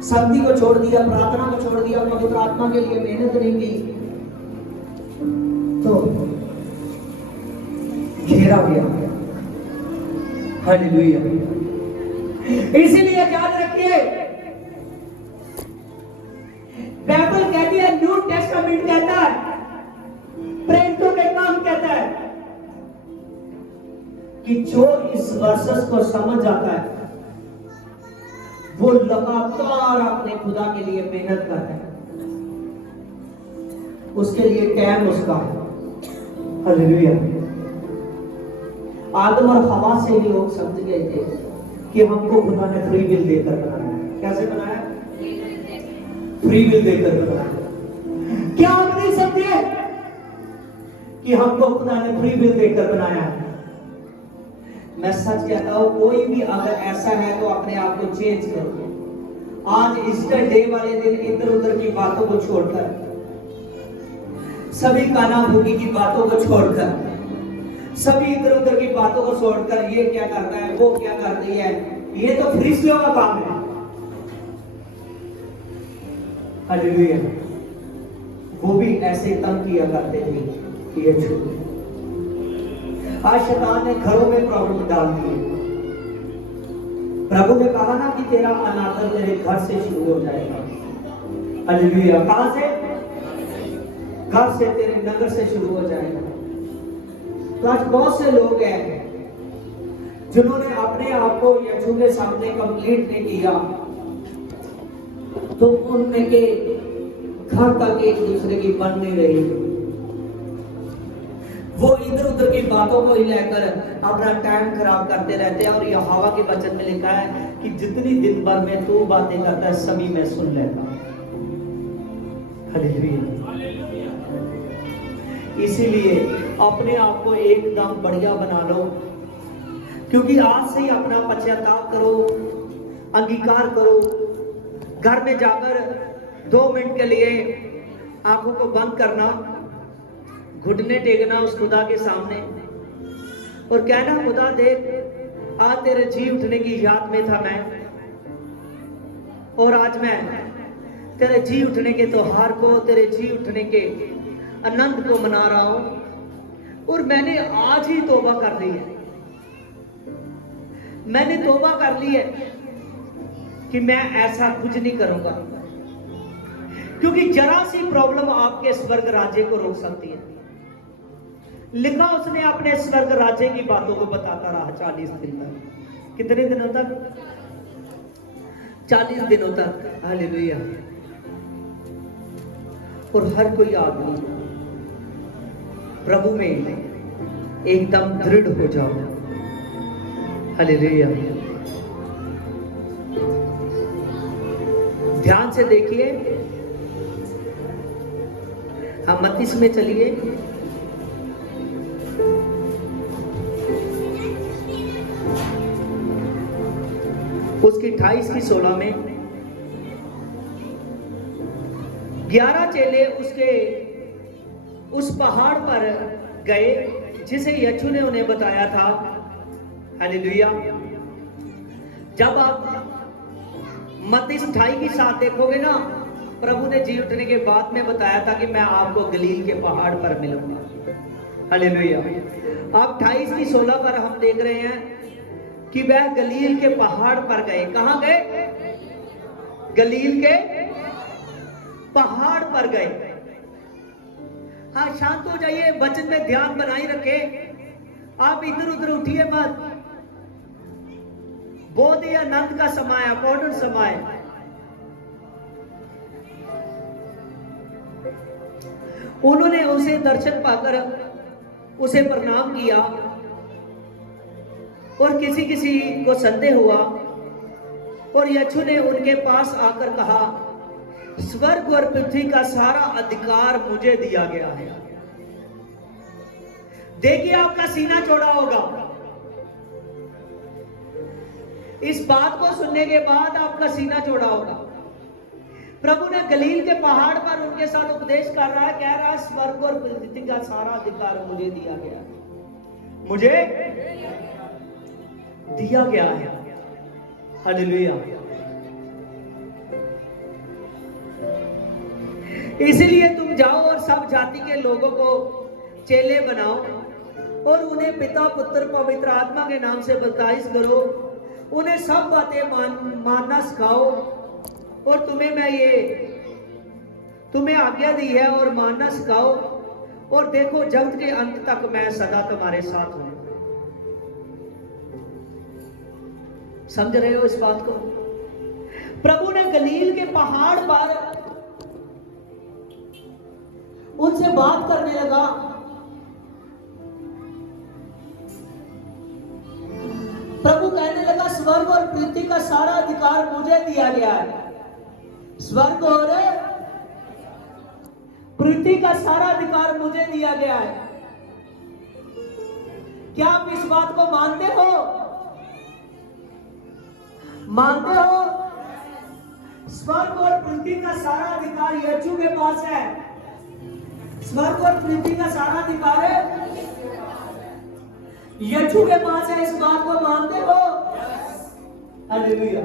संगति को छोड़ दिया, प्रार्थना को छोड़ दिया, पवित्र आत्मा के लिए मेहनत नहीं की, तो घेरा गया। हालेलुया। इसीलिए याद रखिए, बाइबल कहती है, न्यू टेस्टामेंट कहता है प्रेरित कि जो इस वर्सेस को समझ आता है वो लगातार अपने खुदा के लिए मेहनत कर रहा है, उसके लिए टाइम उसका है। हालेलुया। आदम और हवा से ही लोग समझ गए थे कि हमको खुदा ने फ्री विल देकर बनाया है। कैसे बनाया? फ्री विल देकर बनाया। क्या आप नहीं समझे कि हमको खुदा ने फ्री विल देकर बनाया है? मैं सच कहता हूं, कोई भी अगर ऐसा है तो अपने आप को चेंज करो। आज ईस्टर डे वाले दिन इधर उधर की बातों को छोड़कर, सभी काना फूकी की बातों को छोड़कर, सभी इधर उधर की बातों को छोड़कर, ये क्या करता है, वो क्या कर रही है, ये तो फरिश्तियों का काम है। हालेलुया। वो भी ऐसे तंग किया करते थे कि ये छू। आज शैतान ने घरों में प्रॉब्लम डाल दी। प्रभु ने कहा ना कि तेरा अनादर तेरे घर से शुरू हो जाएगा। हालेलुया। कहां से? घर से, तेरे नगर से शुरू हो जाएगा। तो आज बहुत से लोग हैं जिन्होंने अपने आप को यीशु के सामने कंप्लीट नहीं किया, तो उनमें के घर तक एक दूसरे की बन नहीं रही। वो इधर उधर की बातों को ही लेकर अपना टाइम खराब करते रहते हैं। और यहोवा के वचन में लिखा है कि जितनी दिन भर में तू बातें करता है सभी मैं सुन लेता हूं। हालेलुया। इसीलिए अपने आप को एकदम बढ़िया बना लो, क्योंकि आज से ही अपना पश्चाताप करो, अंगीकार करो। घर में जाकर 2 मिनट के लिए आंखों को बंद करना, घुटने टेकना उस खुदा के सामने और कहना, खुदा देख, आज तेरे जी उठने की याद में था मैं, और आज मैं तेरे जी उठने के त्योहार को, तेरे जी उठने के आनंद को मना रहा हूं। और मैंने आज ही तौबा कर ली है, मैंने तौबा कर ली है कि मैं ऐसा कुछ नहीं करूंगा, क्योंकि जरा सी प्रॉब्लम आपके स्वर्ग राज्य को रोक सकती है। लिखा उसने अपने स्वर्ग राज्य की बातों को बताता रहा 40 दिन तक। कितने दिनों तक? 40 दिनों तक। हालेलुया। और हर कोई आदमी प्रभु में एकदम दृढ़ हो जाओ। हालेलुया। ध्यान से देखिए, हम मत्ती में चलिए। उसकी 28 की 16 में 11 चेले उसके उस पहाड़ पर गए जिसे यीशु ने उन्हें बताया था। हालेलुया। जब आप मत्ती 28 की 7 देखोगे ना, प्रभु ने जी उठने के बाद में बताया था कि मैं आपको गलील के पहाड़ पर मिलूंगा। हालेलुया। अब 28 की 16 पर हम देख रहे हैं कि वह गलील के पहाड़ पर गए। कहां गए? गलील के पहाड़ पर गए। हाँ, शांत हो जाइए, वचन में ध्यान बनाए रखे, आप इधर उधर उठिए मत। बोध या आनंद का समय, अकॉर्डेंट समय। उन्होंने उसे दर्शन पाकर उसे प्रणाम किया, और किसी किसी को संदेह हुआ, और यीशु ने उनके पास आकर कहा, स्वर्ग और पृथ्वी का सारा अधिकार मुझे दिया गया है। देखिए, आपका सीना चौड़ा होगा। इस बात को सुनने के बाद आपका सीना चौड़ा होगा। प्रभु ने गलील के पहाड़ पर उनके साथ उपदेश कर रहा है, कह रहा है, स्वर्ग और पृथ्वी का सारा अधिकार मुझे दिया गया, मुझे दिया गया है। हालेलुया। इसलिए तुम जाओ और सब जाति के लोगों को चेले बनाओ और उन्हें पिता पुत्र पवित्र आत्मा के नाम से बपतिस्म करो, उन्हें सब बातें मानना सिखाओ, और तुम्हें आज्ञा दी है और मानना सिखाओ, और देखो जगत के अंत तक मैं सदा तुम्हारे साथ हूं। समझ रहे हो इस बात को? प्रभु ने गलील के पहाड़ पर उनसे बात करने लगा। प्रभु कहने लगा, स्वर्ग और पृथ्वी का सारा अधिकार मुझे दिया गया है। स्वर्ग और पृथ्वी का सारा अधिकार मुझे दिया गया है। क्या आप इस बात को मानते हो? मानते हो? स्वर्ग और पृथ्वी का सारा अधिकार यीशु के पास है। स्वर्ग और पृथ्वी का सारा अधिकार है यीशु के पास है। इस बात को मानते हो? हालेलुया।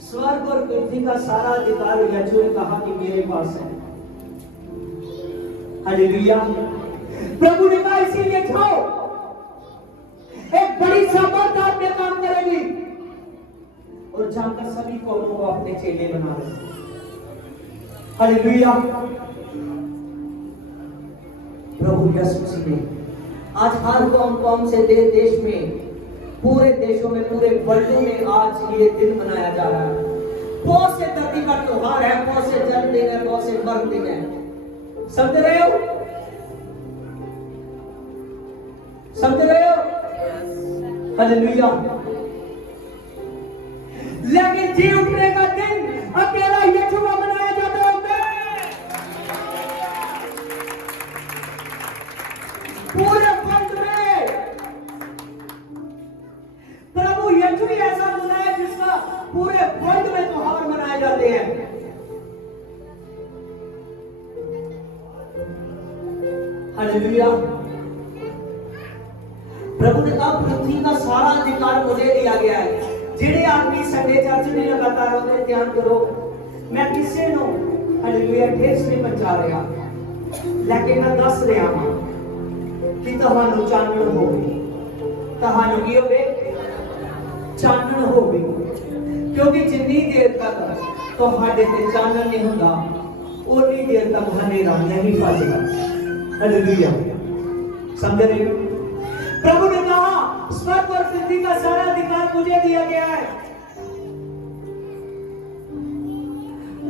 स्वर्ग और पृथ्वी का सारा अधिकार यीशु ने कहा कि मेरे पास है। हालेलुया। प्रभु ने कहा इसीलिए जाओ, एक बड़ी सामर्थ आप में काम करेगी और जाकर सभी कौमों को अपने चेले बना लो। हालेलुया। प्रभु यीशु मसीह ने आज हर कौम से देश में, पूरे देशों में, पूरे वर्ल्ड में आज ये दिन मनाया जा रहा है। बहुत से धरती का त्योहार है, बहुत से जन्मदिन है, बहुत से बर्थडे है। समझ रहे हो? समझ रहे हो? हालेलुया। लेकिन जी उठने का दिन अकेला यीशु का मनाया जाता है। पूरे वर्ल्ड में प्रभु यीशु ही ऐसा मनाया जिसका पूरे वर्ल्ड में त्योहार मनाए जाते हैं। हालेलुया। प्रभु ने कहा पृथ्वी का सारा अधिकार मुझे दिया गया है। ਜਿਹੜੇ आदमी संडे चर्च में लगातार आते, ध्यान करो, मैं किसी ਨੂੰ हालेलुया ठेस नहीं पहुंचा रहा, लेकिन मैं दस रहा हां कि ਤੁਹਾਨੂੰ ਚਾਨਣ ਹੋਵੇ। ਤੁਹਾਨੂੰ ਕੀ ਹੋਵੇ? ਚਾਨਣ ਹੋਵੇ। ਕਿਉਂਕਿ ਜਿੰਨੀ ਦੇਰ ਤੱਕ ਤੁਹਾਡੇ ਤੇ ਚਾਨਣ ਨਹੀਂ ਹੁੰਦਾ, ਉਨੀ ਦੇਰ ਤੱਕ ਹਨੇਰਾ नहीं फैलेगा। हालेलुया। समझ रहे हो? प्रभु ने कहा स्वर्ग और पृथ्वी का सारा अधिकार मुझे दिया गया है।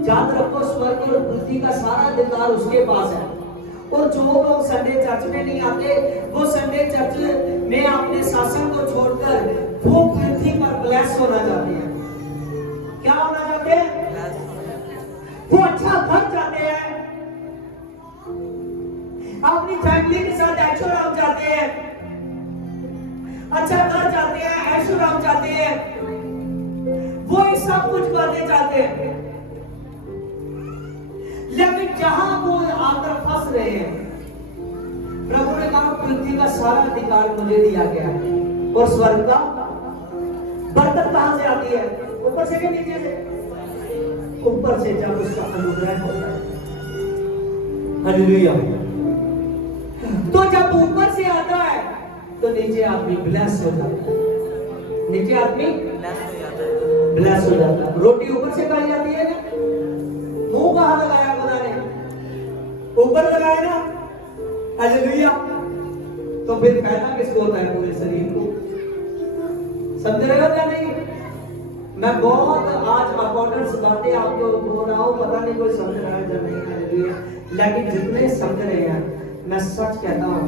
याद रखो, स्वर्ग और पृथ्वी का सारा अधिकार उसके पास है। और जो लोग संडे चर्च में नहीं आते, वो संडे चर्च में अपने शासन को छोड़कर वो पृथ्वी पर ब्लेस होना चाहते हैं। क्या होना चाहते हैं? वो अच्छा घर चाहते हैं, अपनी फैमिली के साथ ऐशोआराम चाहते हैं, अच्छा घर चाहते हैं, ऐशोआराम चाहते हैं, वो ही सब कुछ बातें चाहते हैं। लेकिन जहां वो आकर फंस रहे हैं, प्रभु ने कहा पृथ्वी का सारा अधिकार मुझे दिया गया है। और स्वर्ग का बरकत कहां से आती है? ऊपर से कि नीचे से? ऊपर से, जब उसका अनुग्रह होता है। हालेलुया। तो जब ऊपर से आता है तो नीचे आदमी ब्लेस हो जाता है। नीचे आदमी ब्लेस हो जाता है। रोटी ऊपर से खाई जाती है ना? मुंह कहां लगाया खुदा ने? ऊपर लगाया ना? हालेलुया। तो फिर पहला किसको होता है? पूरे शरीर को। समझ रहे हो क्या? नहीं, मैं बहुत आज अकाउंटेंट्स बातें आपको बोल रहा हूं, पता नहीं कोई समझ रहा है या नहीं। हालेलुया। लेकिन जितने समझ रहे हैं, मैं सच कहता हूं,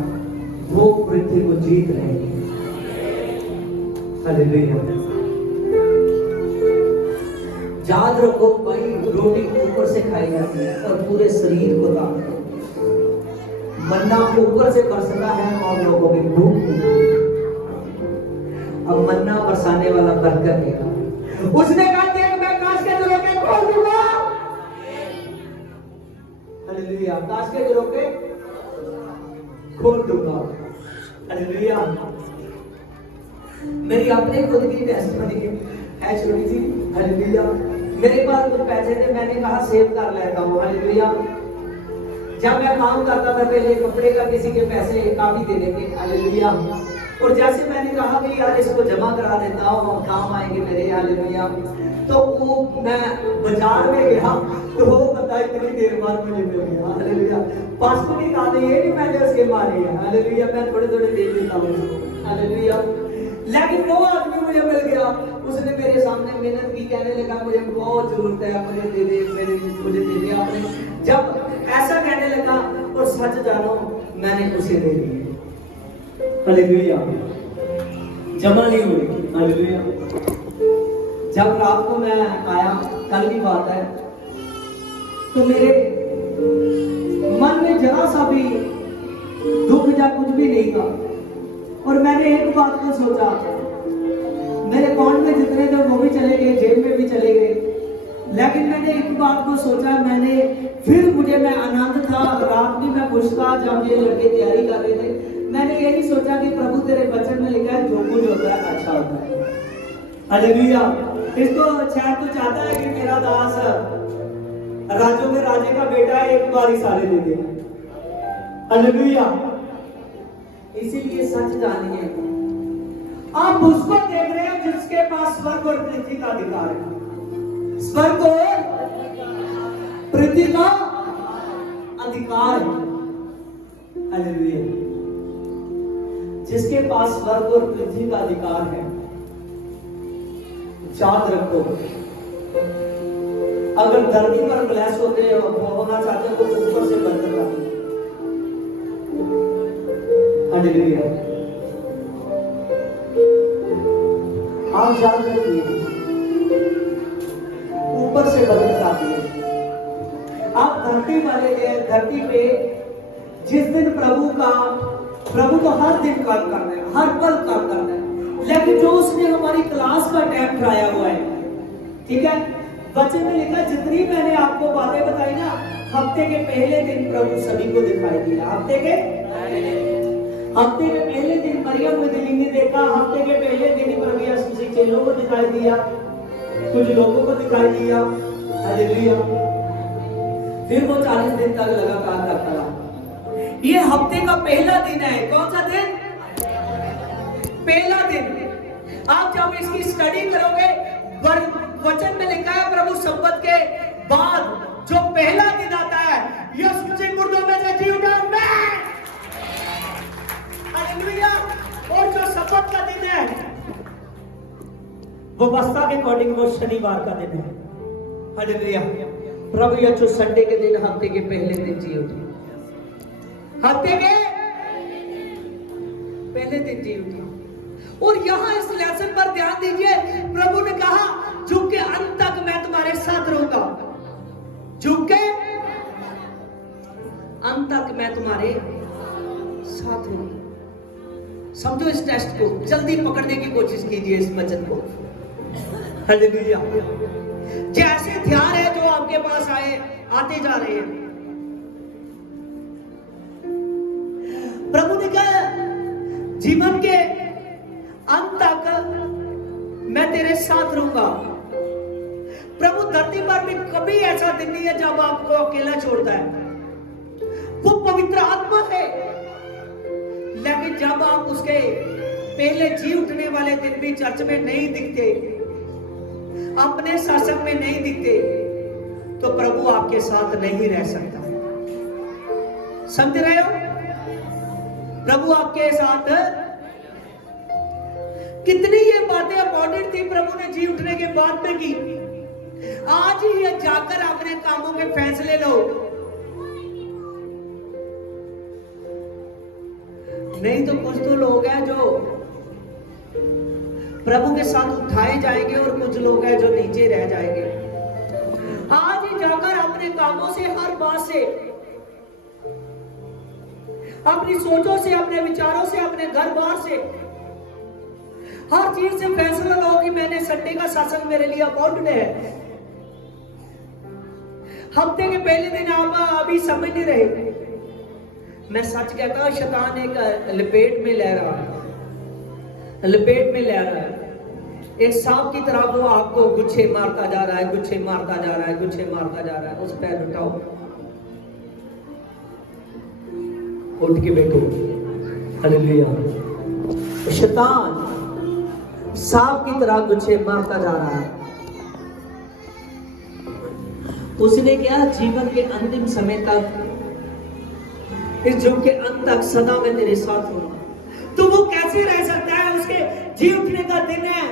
वो पृथ्वी को जीत रहे हैं। हालेलुया। याद रखो भाई, रोटी ऊपर से खाई जाती है और पूरे शरीर को ताकत। मन्ना ऊपर से बरसता है और लोगों की भूख। अब मन्ना बरसाने वाला बरकत है। उसने कहा देख, मैं काश के दिलों के खोल दूंगा। हालेलुया। काश के दिलों के खोल दूंगा। हालेलुया। मेरी अपने खुद की टेस्टमनी है छोटी सी। हालेलुया। मेरे पास कुछ पैसे थे, मैंने कहा सेव कर लेता हूँ। हालेलुया। जब मैं काम करता था पहले, कपड़े का किसी के पैसे काफी देने थे। हालेलुया। और जैसे मैंने कहा कि यार इसको जमा करा देता हूँ, काम आएंगे मेरे, हालेलुया। तो वो मैं बाजार में गया तो वो बंदा इतनी देर बाद मुझे मिल गया, हालेलुया। पास्टर की कहा ये नहीं मैंने उसके मारे हैं, हालेलुया, मैं थोड़े थोड़े दे देता हूँ, हालेलुया। लेकिन वो आदमी मुझे मिल गया, उसने मेरे सामने मेहनत की, कहने लगा मुझे बहुत जरूरत है, मुझे दे दे, मुझे दे दिया आपने। जब ऐसा कहने लगा और सच जानो मैंने उसे दे दिए, हालेलुया, जमा नहीं हुई, हालेलुया। जब रात को मैं आया, कल की बात है, तो मेरे मन में जरा सा भी दुख या कुछ भी नहीं था, और मैंने एक बात को सोचा, मेरे अकाउंट में जितने थे वो भी चले गए, जेब में भी चले गए, लेकिन मैंने एक बात को सोचा, मैंने फिर मैं आनंद था, रात भी मैं खुश था जब ये लड़के तैयारी कर रहे थे। मैंने यही सोचा कि प्रभु तेरे वचन में लिखा है जो कुछ होता है अच्छा होता है, हालेलुया। इसको शायद तो चाहता है कि मेरा दास राजों में राजे का बेटा एक बार ही सारे दे दे, हालेलुया। इसीलिए सच जानिए, आप उसको देख रहे हैं जिसके पास स्वर्ग और पृथ्वी का अधिकार है, स्वर्ग और पृथ्वी का अधिकार है, हालेलुया। जिसके पास स्वर्ग और पृथ्वी का अधिकार है, याद रखो, अगर धरती पर ब्लेस होते हो होना चाहते हो तो ऊपर से बरकत आती है, हालेलुया। आप याद रखिए, ऊपर से बरकत आती है। आप धरती वाले हैं, धरती पे जिस दिन प्रभु तो हर दिन काम करना है, हर पल काम करना है, लेकिन जो उसने हमारी क्लास का टाइम कराया हुआ है, ठीक है, वचन में लिखा जितनी मैंने आपको बातें बताई ना, हफ्ते के पहले दिन प्रभु सभी को दिखाई दिया। हफ्ते के पहले दिन मरियम मगदलीनी ने देखा, हफ्ते के पहले दिन ही प्रभु यीशु मसीह चेलों को दिखाई दिया, कुछ लोगों को दिखाई दिया, हालेलुया। फिर वो 40 दिन तक लगातार करता रहा। ये हफ्ते का पहला दिन है। कौन सा दिन? पहला दिन। आप जब इसकी स्टडी करोगे, वचन में लिखा है प्रभु सब्बत के बाद जो पहला दिन आता है, यीशु मसीह मुर्दों में से जी उठा, हालेलुया। और जो सब्बत का दिन है वो व्यवस्था के अकॉर्डिंग वो शनिवार का दिन है, हालेलुया। प्रभु यीशु संडे के दिन, हफ्ते के पहले दिन जी उठे, हफ्ते के पहले दिन जी उठे। और यहां इस लेसन पर ध्यान दीजिए, प्रभु ने कहा झुक के अंत तक मैं तुम्हारे साथ रहूंगा, झुक के अंत तक मैं तुम्हारे साथ रहूंगा। समझो इस टेस्ट को, जल्दी पकड़ने की कोशिश कीजिए इस वचन को, हालेलुया। जैसे हथियार है जो आपके पास आते जा रहे हैं, प्रभु ने कहा जीवन के अंत तक मैं तेरे साथ रहूंगा। प्रभु धरती पर भी कभी ऐसा दिन नहीं है जब आपको अकेला छोड़ता है। वो पवित्र आत्मा है, लेकिन जब आप उसके पहले जी उठने वाले दिन भी चर्च में नहीं दिखते, अपने सत्संग में नहीं दिखते, तो प्रभु आपके साथ नहीं रह सकता। समझ रहे हो? प्रभु आपके साथ कितनी ये बातें इंपॉर्टेंट थी प्रभु ने जी उठने के बाद में की। आज ही ये जाकर अपने कामों के फैसले लो, नहीं तो कुछ तो लोग हैं जो प्रभु के साथ उठाए जाएंगे और कुछ लोग हैं जो नीचे रह जाएंगे। आज ही जाकर अपने कामों से, हर बात से, अपनी सोचों से, अपने विचारों से, अपने घर बार से, हर चीज से फैसला लो कि मैंने संडे का सत्संग मेरे लिए अकाउंट है। हफ्ते के पहले दिन आप अभी समझ नहीं रहे। मैं सच कहता हूं, शैतान एक लपेट में ले रहा है, लपेट में ले रहा है। एक सांप की तरह वो आपको गुच्छे मारता जा रहा है, गुच्छे मारता जा रहा है, गुच्छे मारता जा रहा है। उस पैर उठाओ, उठ के बैठो, हालेलुया। शैतान सांप की तरह गुच्छे मारता जा रहा है। उसने क्या जीवन के अंतिम समय तक, इस युग के अंत तक सदा मैं तेरे साथ हूं। तो वो कैसे रह सकता है? उसके जी उठने का दिन है।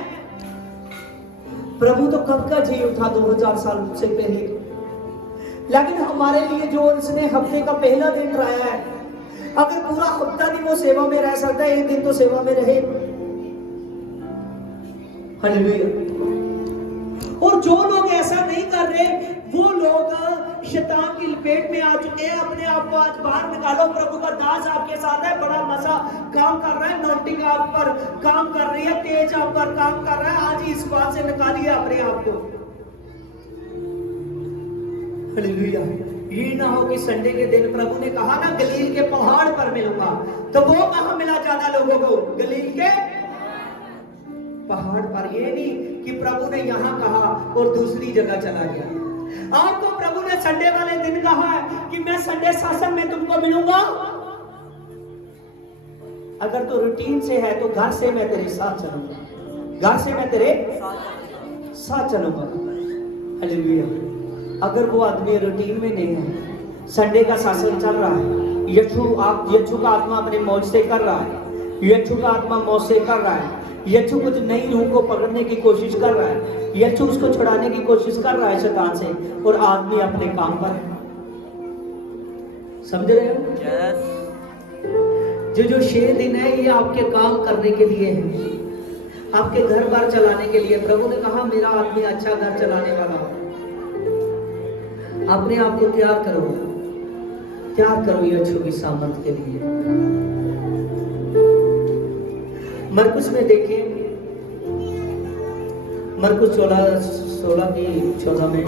प्रभु तो कब का जी उठा, 2000 साल से पहले। लेकिन हमारे लिए जो उसने हफ्ते का पहला दिन लाया है, अगर पूरा हफ्ता नहीं वो सेवा में रह सकता है, एक दिन तो सेवा में रहे। हालेलुया। और जो लोग ऐसा नहीं कर रहे, वो लोग शैतान की लपेट में आ चुके हैं। अपने आप को आज बाहर निकालो। प्रभु का दास आपके साथ है, बड़ा मजा काम कर रहा है, नोटिंग आप पर काम कर रही है, तेज आप पर काम कर रहा है। आज ही इस बात से निकालिए अपने आप को। हालेलुया। ये ना हो कि संडे के दिन प्रभु ने कहा ना गलील के पहाड़ पर मिलूंगा, तो वो कहां मिला ज्यादा लोगों को? गलील के पहाड़ पर। ये नहीं कि प्रभु ने यहां कहा और दूसरी जगह चला गया। आज तो प्रभु ने संडे वाले दिन कहा है कि मैं संडे शासन में तुमको मिलूंगा। अगर तो रूटीन से है तो घर से मैं तेरे साथ चलूंगा, घर से मैं तेरे साथ चलूंगा। हालेलुया। अगर वो आदमी रूटीन में नहीं है, संडे का शासन चल रहा है, यीशु का आत्मा अपने मौज से कर रहा है, यीशु का आत्मा मौज से कर रहा है, यीशु कुछ नई रूह को पकड़ने की कोशिश कर रहा है, यीशु उसको छुड़ाने की कोशिश कर रहा है शैतान से, और आदमी अपने काम पर है। समझ रहे हो? जो 6 दिन है ये आपके काम करने के लिए है, आपके घर बार चलाने के लिए। प्रभु ने कहा मेरा आदमी अच्छा घर चलाने वाला हो। अपने आप को तैयार करो यीशु की सामर्थ के लिए। मरकुस में देखिए, मरकुस 16 में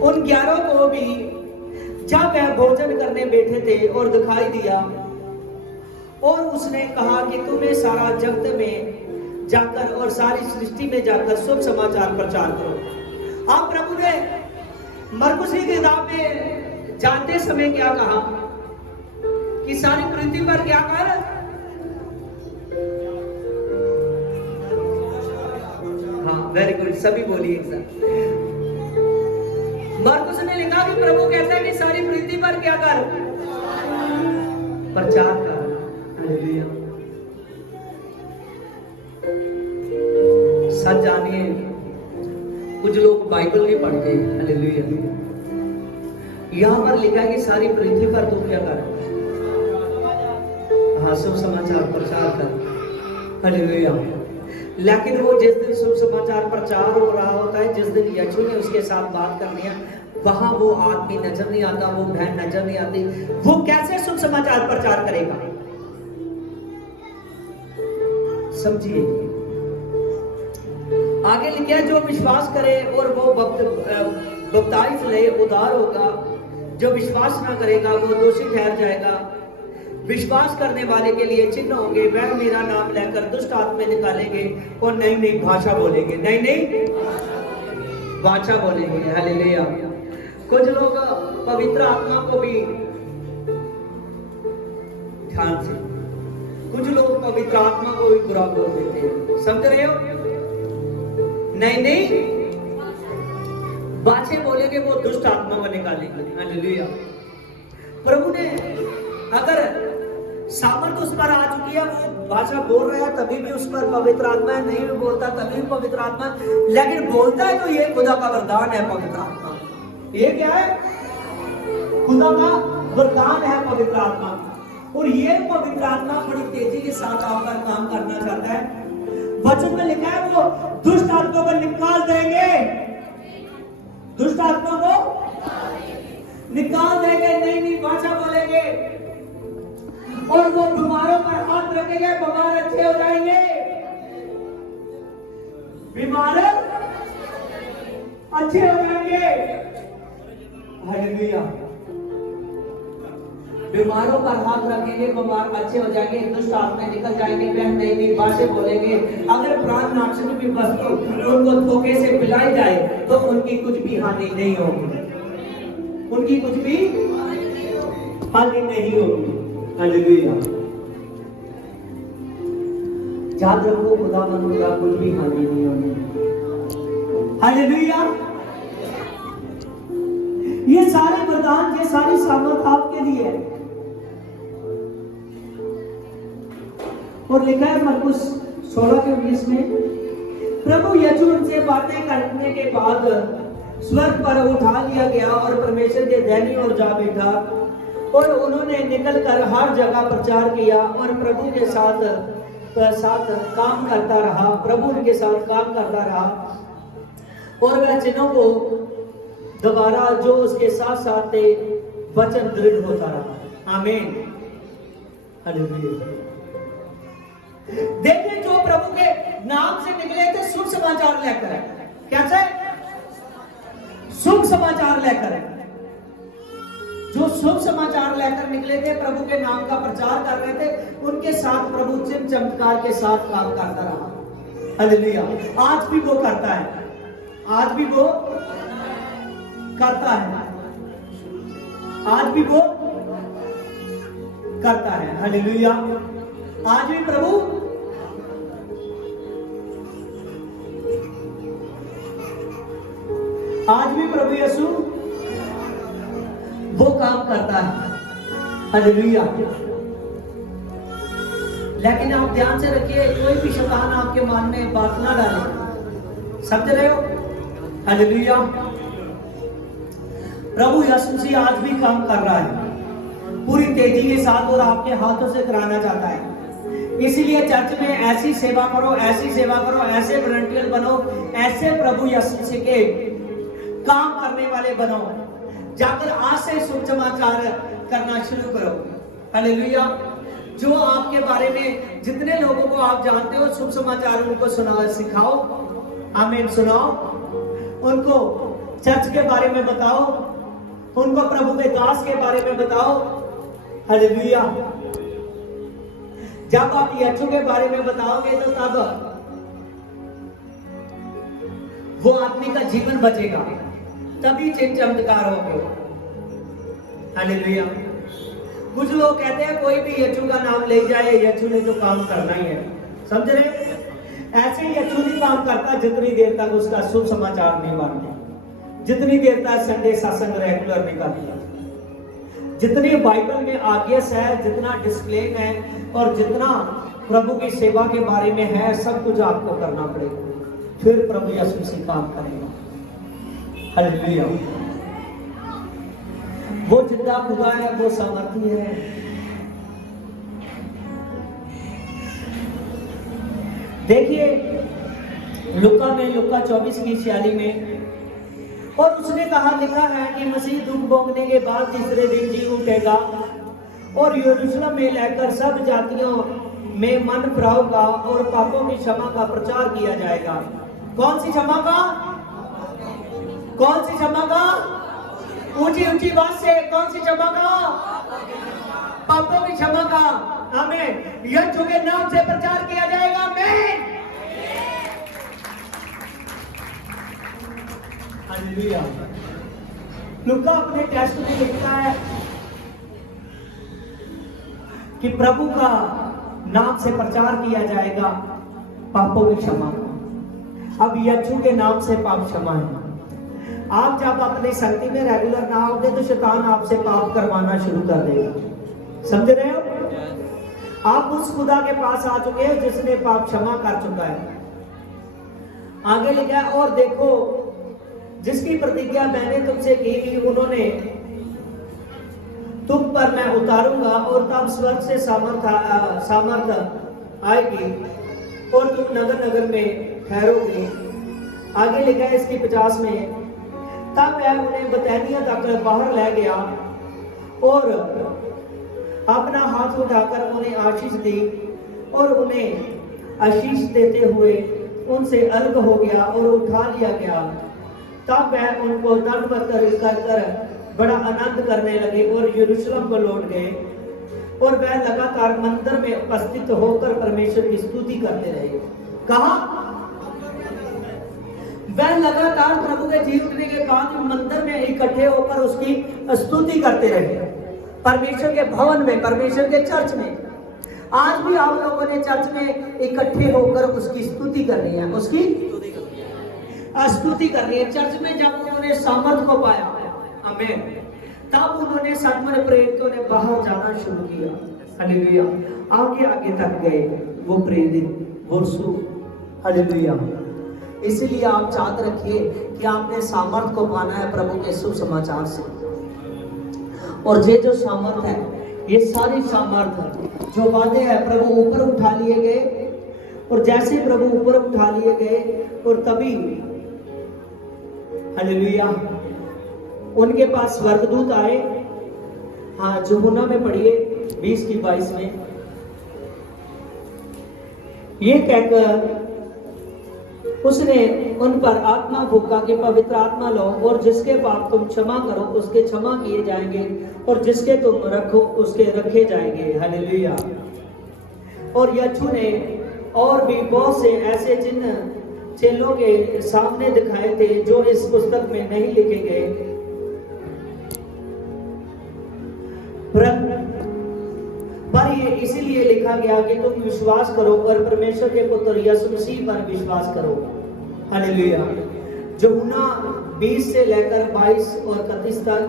उन 11 को भी जब वह भोजन करने बैठे थे और दिखाई दिया, और उसने कहा कि तुम्हें सारा जगत में जाकर और सारी सृष्टि में जाकर शुभ समाचार प्रचार करो। आप प्रभु ने मरकुस की किताब में जानते समय क्या कहा कि सारी पृथ्वी पर क्या कर? हाँ, वेरी गुड, सभी बोलिए एक साथ। मरकुस ने लिखा कि प्रभु कहता है कि सारी पृथ्वी पर क्या कर? प्रचार कर। हालेलुया। सच जानिए, कुछ लोग बाइबल नहीं पढ़ते। हालेलुया। यहां पर लिखा है कि सारी पृथ्वी पर तू क्या कर? हाँ, शुभ समाचार प्रचार कर। हालेलुया। लेकिन वो जिस दिन शुभ समाचार प्रचार हो रहा होता है, जिस दिन यीशु ने उसके साथ बात करनी है, वहां वो आदमी नजर नहीं आता, वो बहन नजर नहीं आती। वो कैसे शुभ समाचार प्रचार करेगा? समझिए। आगे लिखा है जो विश्वास करे और वो बपतिस्मा ले उद्धार होगा, जो विश्वास ना करेगा वो दोषी ठहर जाएगा। विश्वास करने वाले के लिए चिन्ह होंगे, वह मेरा नाम लेकर दुष्ट आत्मा निकालेंगे और नई नई भाषा बोलेंगे, नई नई भाषा बोलेंगे। हालेलुया। कुछ लोग पवित्र आत्मा को भी, ध्यान से, कुछ लोग पवित्र आत्मा को भी बुरा बोल देते हैं। समझ रहे हो? नई नई भाषा बोलेंगे, वो दुष्ट आत्मा को निकालेंगे। हालेलुया। प्रभु ने अगर सामर्थ उस पर आ चुकी है, वो भाषा बोल रहा है, तभी भी उस पर पवित्र आत्मा है, नहीं भी बोलता तभी भी पवित्र आत्मा, लेकिन बोलता है तो ये खुदा का वरदान है। पवित्र आत्मा ये क्या है? खुदा का वरदान है पवित्र आत्मा। और ये पवित्र आत्मा बड़ी तेजी के साथ आप पर काम करना चाहता है। वचन में लिखा है वो दुष्ट आत्मा को निकाल देंगे, दुष्ट आत्मा को निकाल देंगे, नई नई भाषा बोलेंगे, और वो बीमारों पर हाथ रखेंगे, बीमार अच्छे हो जाएंगे, बीमार अच्छे हो जाएंगे। हालेलुया। बीमारों पर हाथ रखेंगे, बीमार अच्छे हो जाएंगे, दुष्ट आत्मा निकल जाएंगे, वह नई नई भाषा बोलेंगे। अगर प्राण नाशक भी वस्तु उनको धोखे से पिलाई जाए तो उनकी कुछ भी हानि नहीं होगी, उनकी कुछ भी हानि नहीं होगी। हालेलुया। याद रखो खुदावंद का कुछ भी हानि नहीं होनी। हालेलुया। ये सारे वरदान, ये सारी सामर्थ आपके लिए है। और लिखा है मरकुस 16:20 में, प्रभु यीशु उनसे बातें करने के बाद स्वर्ग पर उठा लिया गया और परमेश्वर के दाहिनी ओर जा बैठा, और उन्होंने निकलकर हर जगह प्रचार किया और प्रभु के साथ काम करता रहा, प्रभु उनके साथ काम करता रहा, और वह चिन्हों को दोबारा जो उसके साथ साथ थे वचन दृढ़ होता रहा। आमीन। हालेलुया। देखिए, जो प्रभु के नाम से निकले थे शुभ समाचार लेकर, कैसे शुभ समाचार लेकर, जो शुभ समाचार लेकर निकले थे, प्रभु के नाम का प्रचार कर रहे थे, उनके साथ प्रभु चिन्ह चमत्कार के साथ काम करता रहा। हालेलुया। आज भी वो करता है, आज भी वो करता है, आज भी वो करता है। हालेलुया। आज भी प्रभु यीशु वो काम करता है। हालेलुया। लेकिन आप ध्यान से रखिए, कोई भी शैतान आपके मन में बात ना डाले। समझ रहे हो? हालेलुया। प्रभु यीशु मसीह आज भी काम कर रहा है पूरी तेजी के साथ और आपके हाथों से कराना चाहता है। इसीलिए चर्च में ऐसी सेवा करो, ऐसी सेवा करो, ऐसे वॉलंटियर बनो, ऐसे प्रभु यीशु मसीह के काम करने वाले बनो, जाकर आज से शुभ समाचार करना शुरू करो। हालेलुया। जो आपके बारे में जितने लोगों को आप जानते हो, शुभ समाचार उनको सुनाओ, सिखाओ। आमीन। सुनाओ, उनको चर्च के बारे में बताओ, उनको प्रभु के दास के बारे में बताओ। हालेलुया। जब आप यीशु के बारे में बताओगे तो तब वो आदमी का जीवन बचेगा, तभी चिन्ह चमत्कार होंगे। हालेलुया। कुछ लोग कहते हैं कोई भी यीशु का नाम ले जाए, यीशु ने तो काम करना ही है। समझ रहे? ऐसे ही यीशु नहीं काम करता जितनी देर तक उसका शुभ समाचार नहीं मानते, जितनी देर तक संडे सत्संग रेगुलर नहीं करता, जितनी बाइबल में आज्ञा है, जितना डिस्प्लेन है और जितना प्रभु की सेवा के बारे में है, सब कुछ आपको करना पड़ेगा, फिर प्रभु यीशु से काम करेगा। हालेलुया। वो जिंदा खुदा है, वो सामर्थी है। देखिए लुका 24:46 में, और उसने कहा, लिखा है कि मसीह दुख भोगने के बाद तीसरे दिन जी उठेगा और यरूशलेम में लेकर सब जातियों में मन फिराऊंगा और पापों की क्षमा का प्रचार किया जाएगा। कौन सी क्षमा का? कौन सी क्षमा का? ऊंची ऊंची बात से, कौन सी क्षमा का? पापों की क्षमा का। आमीन। यीशु के नाम से प्रचार किया जाएगा। आमीन। हालेलुया। लुका अपने टेस्ट में लिखता है कि प्रभु का नाम से प्रचार किया जाएगा पापों की क्षमा। अब यीशु के नाम से पाप क्षमा है। आप जब अपनी शक्ति में रेगुलर ना होगे तो शैतान आपसे पाप करवाना शुरू कर देगा। समझ रहे हो? आप उस खुदा के पास आ चुके हो जिसने पाप क्षमा कर चुका है। आगे लिखा है, और देखो जिसकी प्रतिज्ञा मैंने तुमसे की थी, उन्होंने तुम पर मैं उतारूंगा और तब स्वर्ग से सामर्थ आएगी और तुम नगर नगर में ठहरोगे। आगे लिखा है इसकी 50 में, तब वह उन्हें बतैनिया तक बाहर ले गया और अपना हाथ उठाकर उन्हें आशीष दी और उन्हें आशीष देते हुए उनसे अलग हो गया और उठा लिया गया। तब वह उनको दंडवत कर बड़ा आनंद करने लगे और यरूशलेम को लौट गए और वह लगातार मंदिर में उपस्थित होकर परमेश्वर की स्तुति करते रहे। कहा? वह लगातार प्रभु के जी उठने के बाद मंदिर में इकट्ठे होकर उसकी स्तुति करते रहे, परमेश्वर के भवन में, परमेश्वर के चर्च में। आज भी आप लोगों ने चर्च में इकट्ठे होकर उसकी स्तुति करनी है, उसकी स्तुति करनी है। चर्च में जब उन्होंने सामर्थ को पाया, आमीन, तब उन्होंने सच में प्रेरितों ने बाहर जाना शुरू किया। हालेलुया, आगे आगे तक गए वो प्रेरित वर्षों। हालेलुया। इसलिए आप चाहते रखिए कि आपने सामर्थ को पाना है प्रभु के शुभ समाचार से। और ये जो सामर्थ है, ये सारी सामर्थ जो वादे हैं प्रभु ऊपर उठा लिए गए। और जैसे प्रभु ऊपर उठा लिए गए और तभी हालेलुया उनके पास स्वर्गदूत आए। हाँ, यूहन्ना में पढ़िए 20:22 में, ये कहकर उसने उन पर आत्मा फूंका कि पवित्र आत्मा लो, और जिसके पाप तुम क्षमा करो उसके क्षमा किए जाएंगे, और जिसके तुम रखो उसके रखे जाएंगे। हालेलुया। और यीशु ने और भी बहुत से ऐसे चिन्ह चेलों के सामने दिखाए थे जो इस पुस्तक में नहीं लिखे गए, पर ये इसीलिए लिखा गया कि तुम विश्वास करो और परमेश्वर के पुत्र यीशु मसीह पर विश्वास करो। हालेलुया। यूहन्ना 20 से लेकर 22 और 31 तक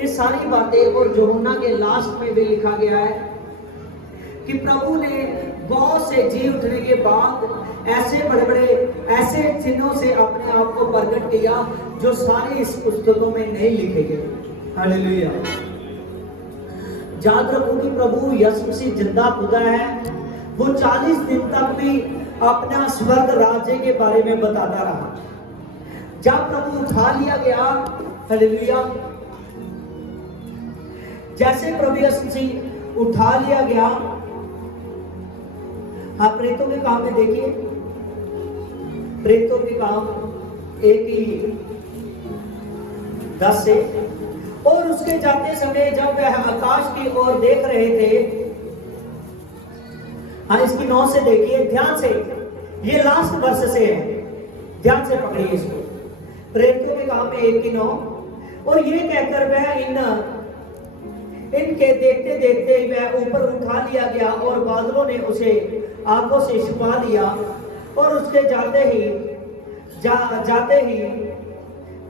ये सारी बातें, और यूहन्ना के लास्ट में भी लिखा गया है कि प्रभु ने बहुत से जी उठने के बाद ऐसे बड़े बड़े ऐसे चिन्हों से अपने आप को प्रकट किया जो सारे इस पुस्तकों में नहीं लिखे गए। हालेलुया। याद रखो कि प्रभु यीशु मसीह जिंदा खुदा है। वो 40 दिन तक भी अपना स्वर्ग राज्य के बारे में बताता रहा। जब प्रभु उठा लिया गया, हालेलुया, जैसे प्रभु यीशु मसीह उठा लिया गया, हाँ, प्रेतों के काम में देखिए, प्रेतों के काम 1:10 से, और उसके जाते समय जब वह आकाश की ओर देख रहे थे, हाँ, इसकी 9 से देखिए ध्यान से, ये लास्ट वर्ष से है, ध्यान से पकड़िए इसको। प्रेरितों के काम में 1:9, और ये कहकर वह इनके देखते देखते वह ऊपर उठा लिया गया, और बादलों ने उसे आंखों से छुपा लिया। और उसके जाते ही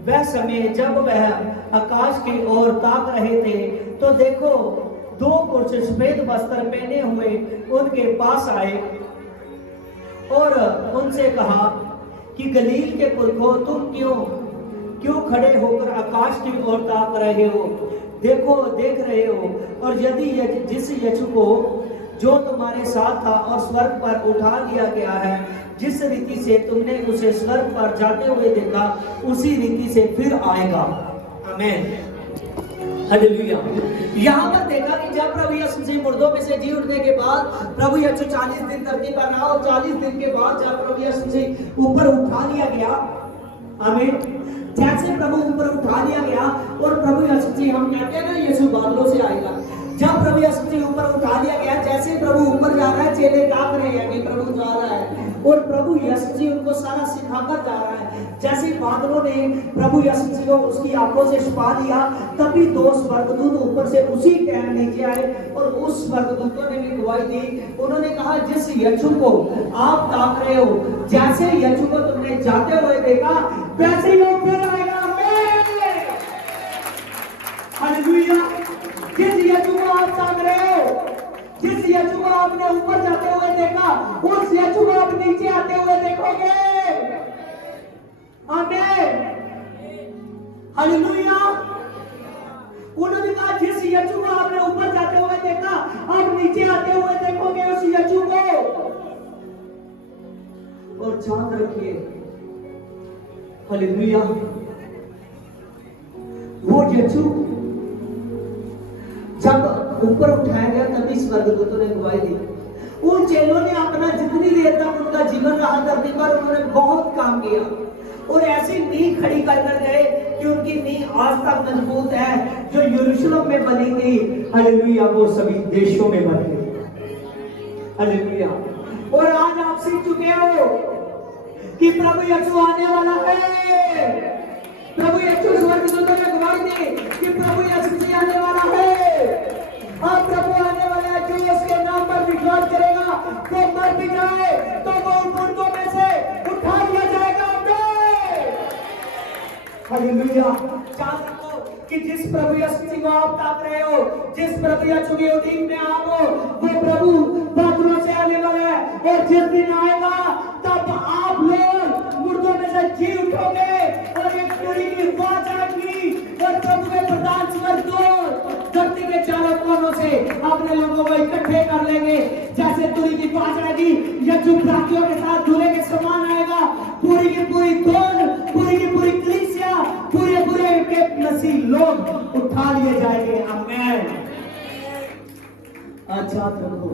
वह समय जब वह आकाश की ओर ताक रहे थे, तो देखो 2 पुरुष सफेद वस्त्र पहने हुए उनके पास आए और उनसे कहा कि गलील के पुरखों, तुम क्यों खड़े होकर आकाश की ओर ताक रहे हो? देख रहे हो, और यदि जिस यीशु को जो तुम्हारे साथ था और स्वर्ग पर उठा लिया गया है, जिस रीति से तुमने उसे स्वर्ग पर जाते हुए देखा, उसी रीति से फिर आएगा। आमीन, हालेलुया। यहाँ पर देखा कि जब प्रभु यीशु मसीह मुर्दों में से जी उठने के बाद प्रभु यीशु 40 दिन धरती पर रहा, और 40 दिन के बाद जब प्रभु यीशु मसीह ऊपर उठा लिया गया, आमीन, जैसे प्रभु ऊपर उठा लिया गया, और प्रभु यीशु मसीह, हम कहते हैं ना यीशु बादलों से आएगा, जब प्रभु यीशु मसीह ऊपर उठा लिया गया, जैसे प्रभु ऊपर जा रहा है, चेले ताक रहे हैं कि प्रभु जा रहा है, और प्रभु यीशु मसीह उनको सारा सिखाकर जा रहा है। जैसे बादलों ने प्रभु यीशु मसीह को उसकी आंखों से छुपा लिया, तभी 2 स्वर्गदूत ऊपर से उसी टाइम नीचे आए, और उस स्वर्गदूतों ने भी गवाही दी। उन्होंने कहा, जिस यीशु को आप ताक रहे हो, जैसे यीशु को तुमने जाते हुए देखा, वैसे ही वो फिर आएगा। हालेलुया। जिस यीशु को आप ताक रहे हो, जिस यीशु को आपने ऊपर जाते हुए देखा, उस यीशु को आप नीचे आते हुए देखोगे। आमीन, हालेलुया। उन्होंने कहा, जिस यीशु को आपने ऊपर जाते हुए देखा, आप नीचे आते हुए देखोगे उस यीशु को। और याद रखिए, हालेलुया, वो यीशु जब ऊपर उठाया गया, तभी स्वर्गदूतों ने गवाही दी। उन चेलों ने अपना जितनी देर तक उनका जीवन रहा धरती पर, उन्होंने बहुत काम किया, और ऐसी नींव खड़ी कर गए कि उनकी नींव आज तक मजबूत है। जो यरूशलेम में बनी थी, हालेलुया, वो सभी देशों में बन गई। हालेलुया। और आज आप सीख चुके हो कि प्रभु यीशु आने वाला है। प्रभु यीशु, स्वर्गदूतों ने गवाही दी कि प्रभु यीशु आने वाला है। अब प्रभु आने वाला है, जो उसके नाम पर विश्वास करे हालेलुया। याद रखो कि जिस प्रभु यीशु को आप ताक रहे हो, जिस प्रभु यीशु के अधीन में आप हो, वो प्रभु बादलों से आने वाला है। और जिस दिन आएगा तब आप लोग मुर्दों में से जी उठोगे और एक तुरी की आवाज आएगी और प्रभु के प्रधान स्वर्गदूत धरती के चारों कोनों से अपने लोगों को इकट्ठे कर लेंगे। जैसे तुरी की आवाज आएगी, यह चुप राखियों के साथ दूल्हे के समान आएगा। पूरी की पूरी कौन, पूरी की पूरी कलीसिया, पूरे पूरे के मसीह लोग उठा लिए जाएंगे। आमीन। अच्छा देखो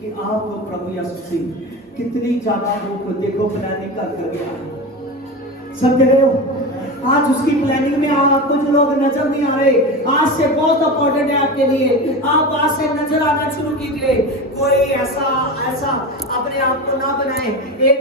कि आपको प्रभु यीशु कितनी ज्यादा लोग देखो प्लानिंग कर गया। सब देख रहे हो, आज उसकी प्लानिंग में कुछ लोग नजर नहीं आ रहे। आज से बहुत इंपॉर्टेंट है आपके लिए। आप आज से नजर आना शुरू कीजिए। कोई ऐसा अपने आप को ना बनाए। एक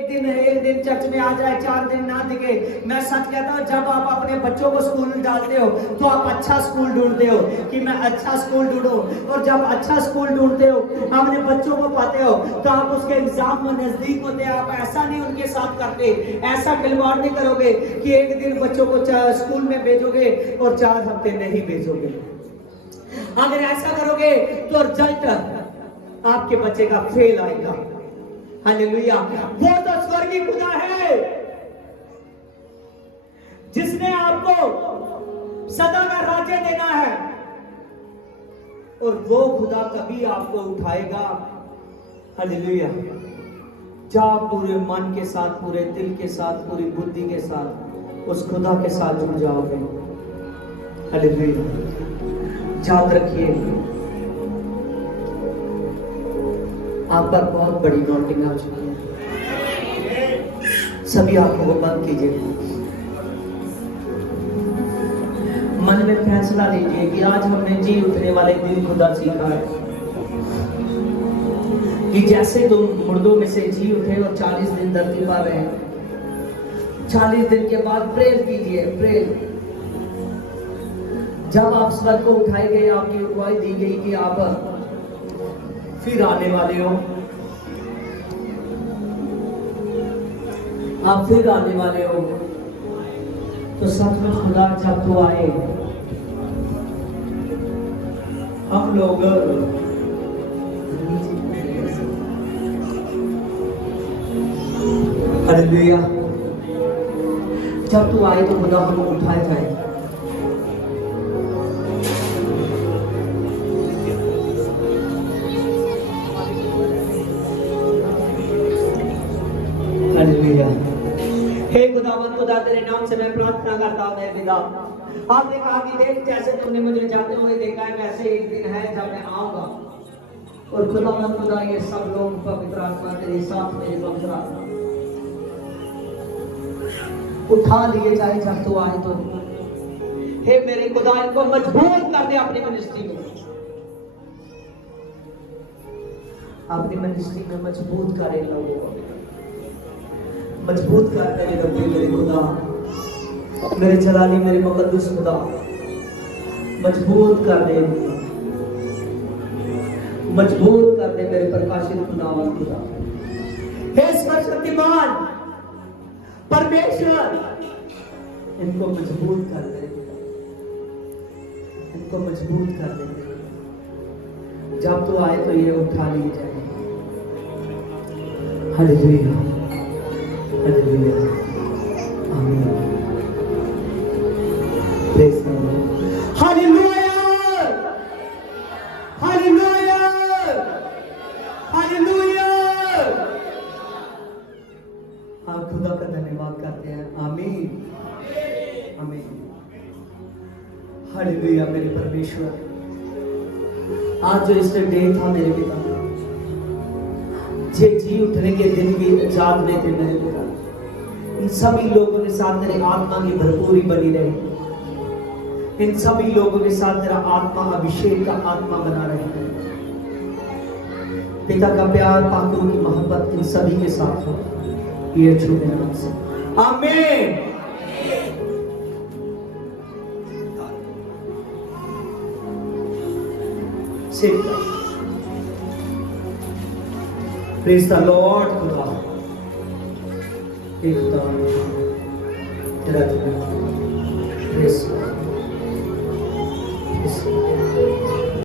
दिन चर्च में आ जाए, 4 दिन ना दिखे। मैं सच कहता हूँ, जब आप अपने बच्चों को स्कूल में डालते हो तो आप अच्छा स्कूल ढूंढते हो कि मैं अच्छा स्कूल ढूंढूं। और जब अच्छा स्कूल ढूंढते हो, अपने बच्चों को पाते हो, तो आप उसके एग्जाम में नजदीक होते हैं। आप ऐसा नहीं उनके साथ करते, ऐसा खिलवाड़ नहीं करोगे कि एक दिन बच्चों को स्कूल में भेजोगे और 4 हफ्ते नहीं भेजोगे। अगर ऐसा करोगे तो रिजल्ट आपके बच्चे का फेल आएगा। हालेलुया। वो तो स्वर्गीय खुदा है जिसने आपको सदा का राज्य देना है, और वो खुदा कभी आपको उठाएगा। हालेलुया। जब पूरे मन के साथ, पूरे दिल के साथ, पूरी बुद्धि के साथ उस खुदा के साथ जुड़ जाओगे। हालेलुया। याद रखिए, आप पर बहुत बड़ी नोटिंग आ चुकी है। सभी आंखों को बंद कीजिए। मन में फैसला लीजिए कि आज हमने जी उठने वाले दिन खुदा सीखा है कि जैसे तुम मुर्दों में से जी उठे और 40 दिन धरती पर रहे, 40 दिन के बाद प्रेयर कीजिए। प्रेयर, जब आप स्वर्ग को उठाए गए, आपकी अगुवाई दी गई कि आप फिर आने वाले हो, आप फिर आने वाले हो, तो सच में खुदा जब तो आए, हम लोग हालेलुया, जब तू आए तो खुदा हम उठाए जाए। हालेलुया। हे खुदावंद खुदा, तेरे नाम से मैं प्रार्थना करता हूँ। मेरे पिता, आपने कहा कि देख, जैसे तुमने मुझे जाते हुए देखा है, वैसे एक दिन है जब मैं आऊंगा। और खुदावंद खुदा, ये सब लोग पवित्र आत्मा तेरे साथ मेरे पवित्र आत्मा उठा लिए जाए जब तू आए तो। हे मेरे खुदा, इनको मजबूत कर दे अपनी मिनिस्ट्री में, अपनी मिनिस्ट्री में मजबूत करे लोगों को, मजबूत कर मेरे रब्बे, मेरे खुदा, मेरे जलाली, मेरे मुकद्दस खुदा, मजबूत कर दे, मजबूत कर दे मेरे प्रकाशित खुदावंद खुदा। हे सर्वशक्तिमान परमेश्वर, इनको मजबूत कर दे, इनको मजबूत कर दे। जब तू आए तो ये उठा लिए जाए। हालेलुया, हालेलुया, आमीन। Praise the Lord. Hallelujah, hallelujah, hallelujah. आप खुदा का धन्यवाद करते हैं। आमीन, आमीन। हालेलुया। मेरे परमेश्वर, आज जो इसमें डे था मेरे पिता, जे जी उठने के दिन की याद में थे मेरे पिता, इन सभी लोगों के साथ तेरे आत्मा की भरपूरी बनी रहे। इन सभी लोगों के साथ तेरा आत्मा अभिषेक का आत्मा बना रहे। पिता का प्यार, पाकों की मोहब्बत इन सभी के साथ हो। ये छूटे नाम से आमीन। Praise the Lord खुदा। एक खुदा तेरा Praise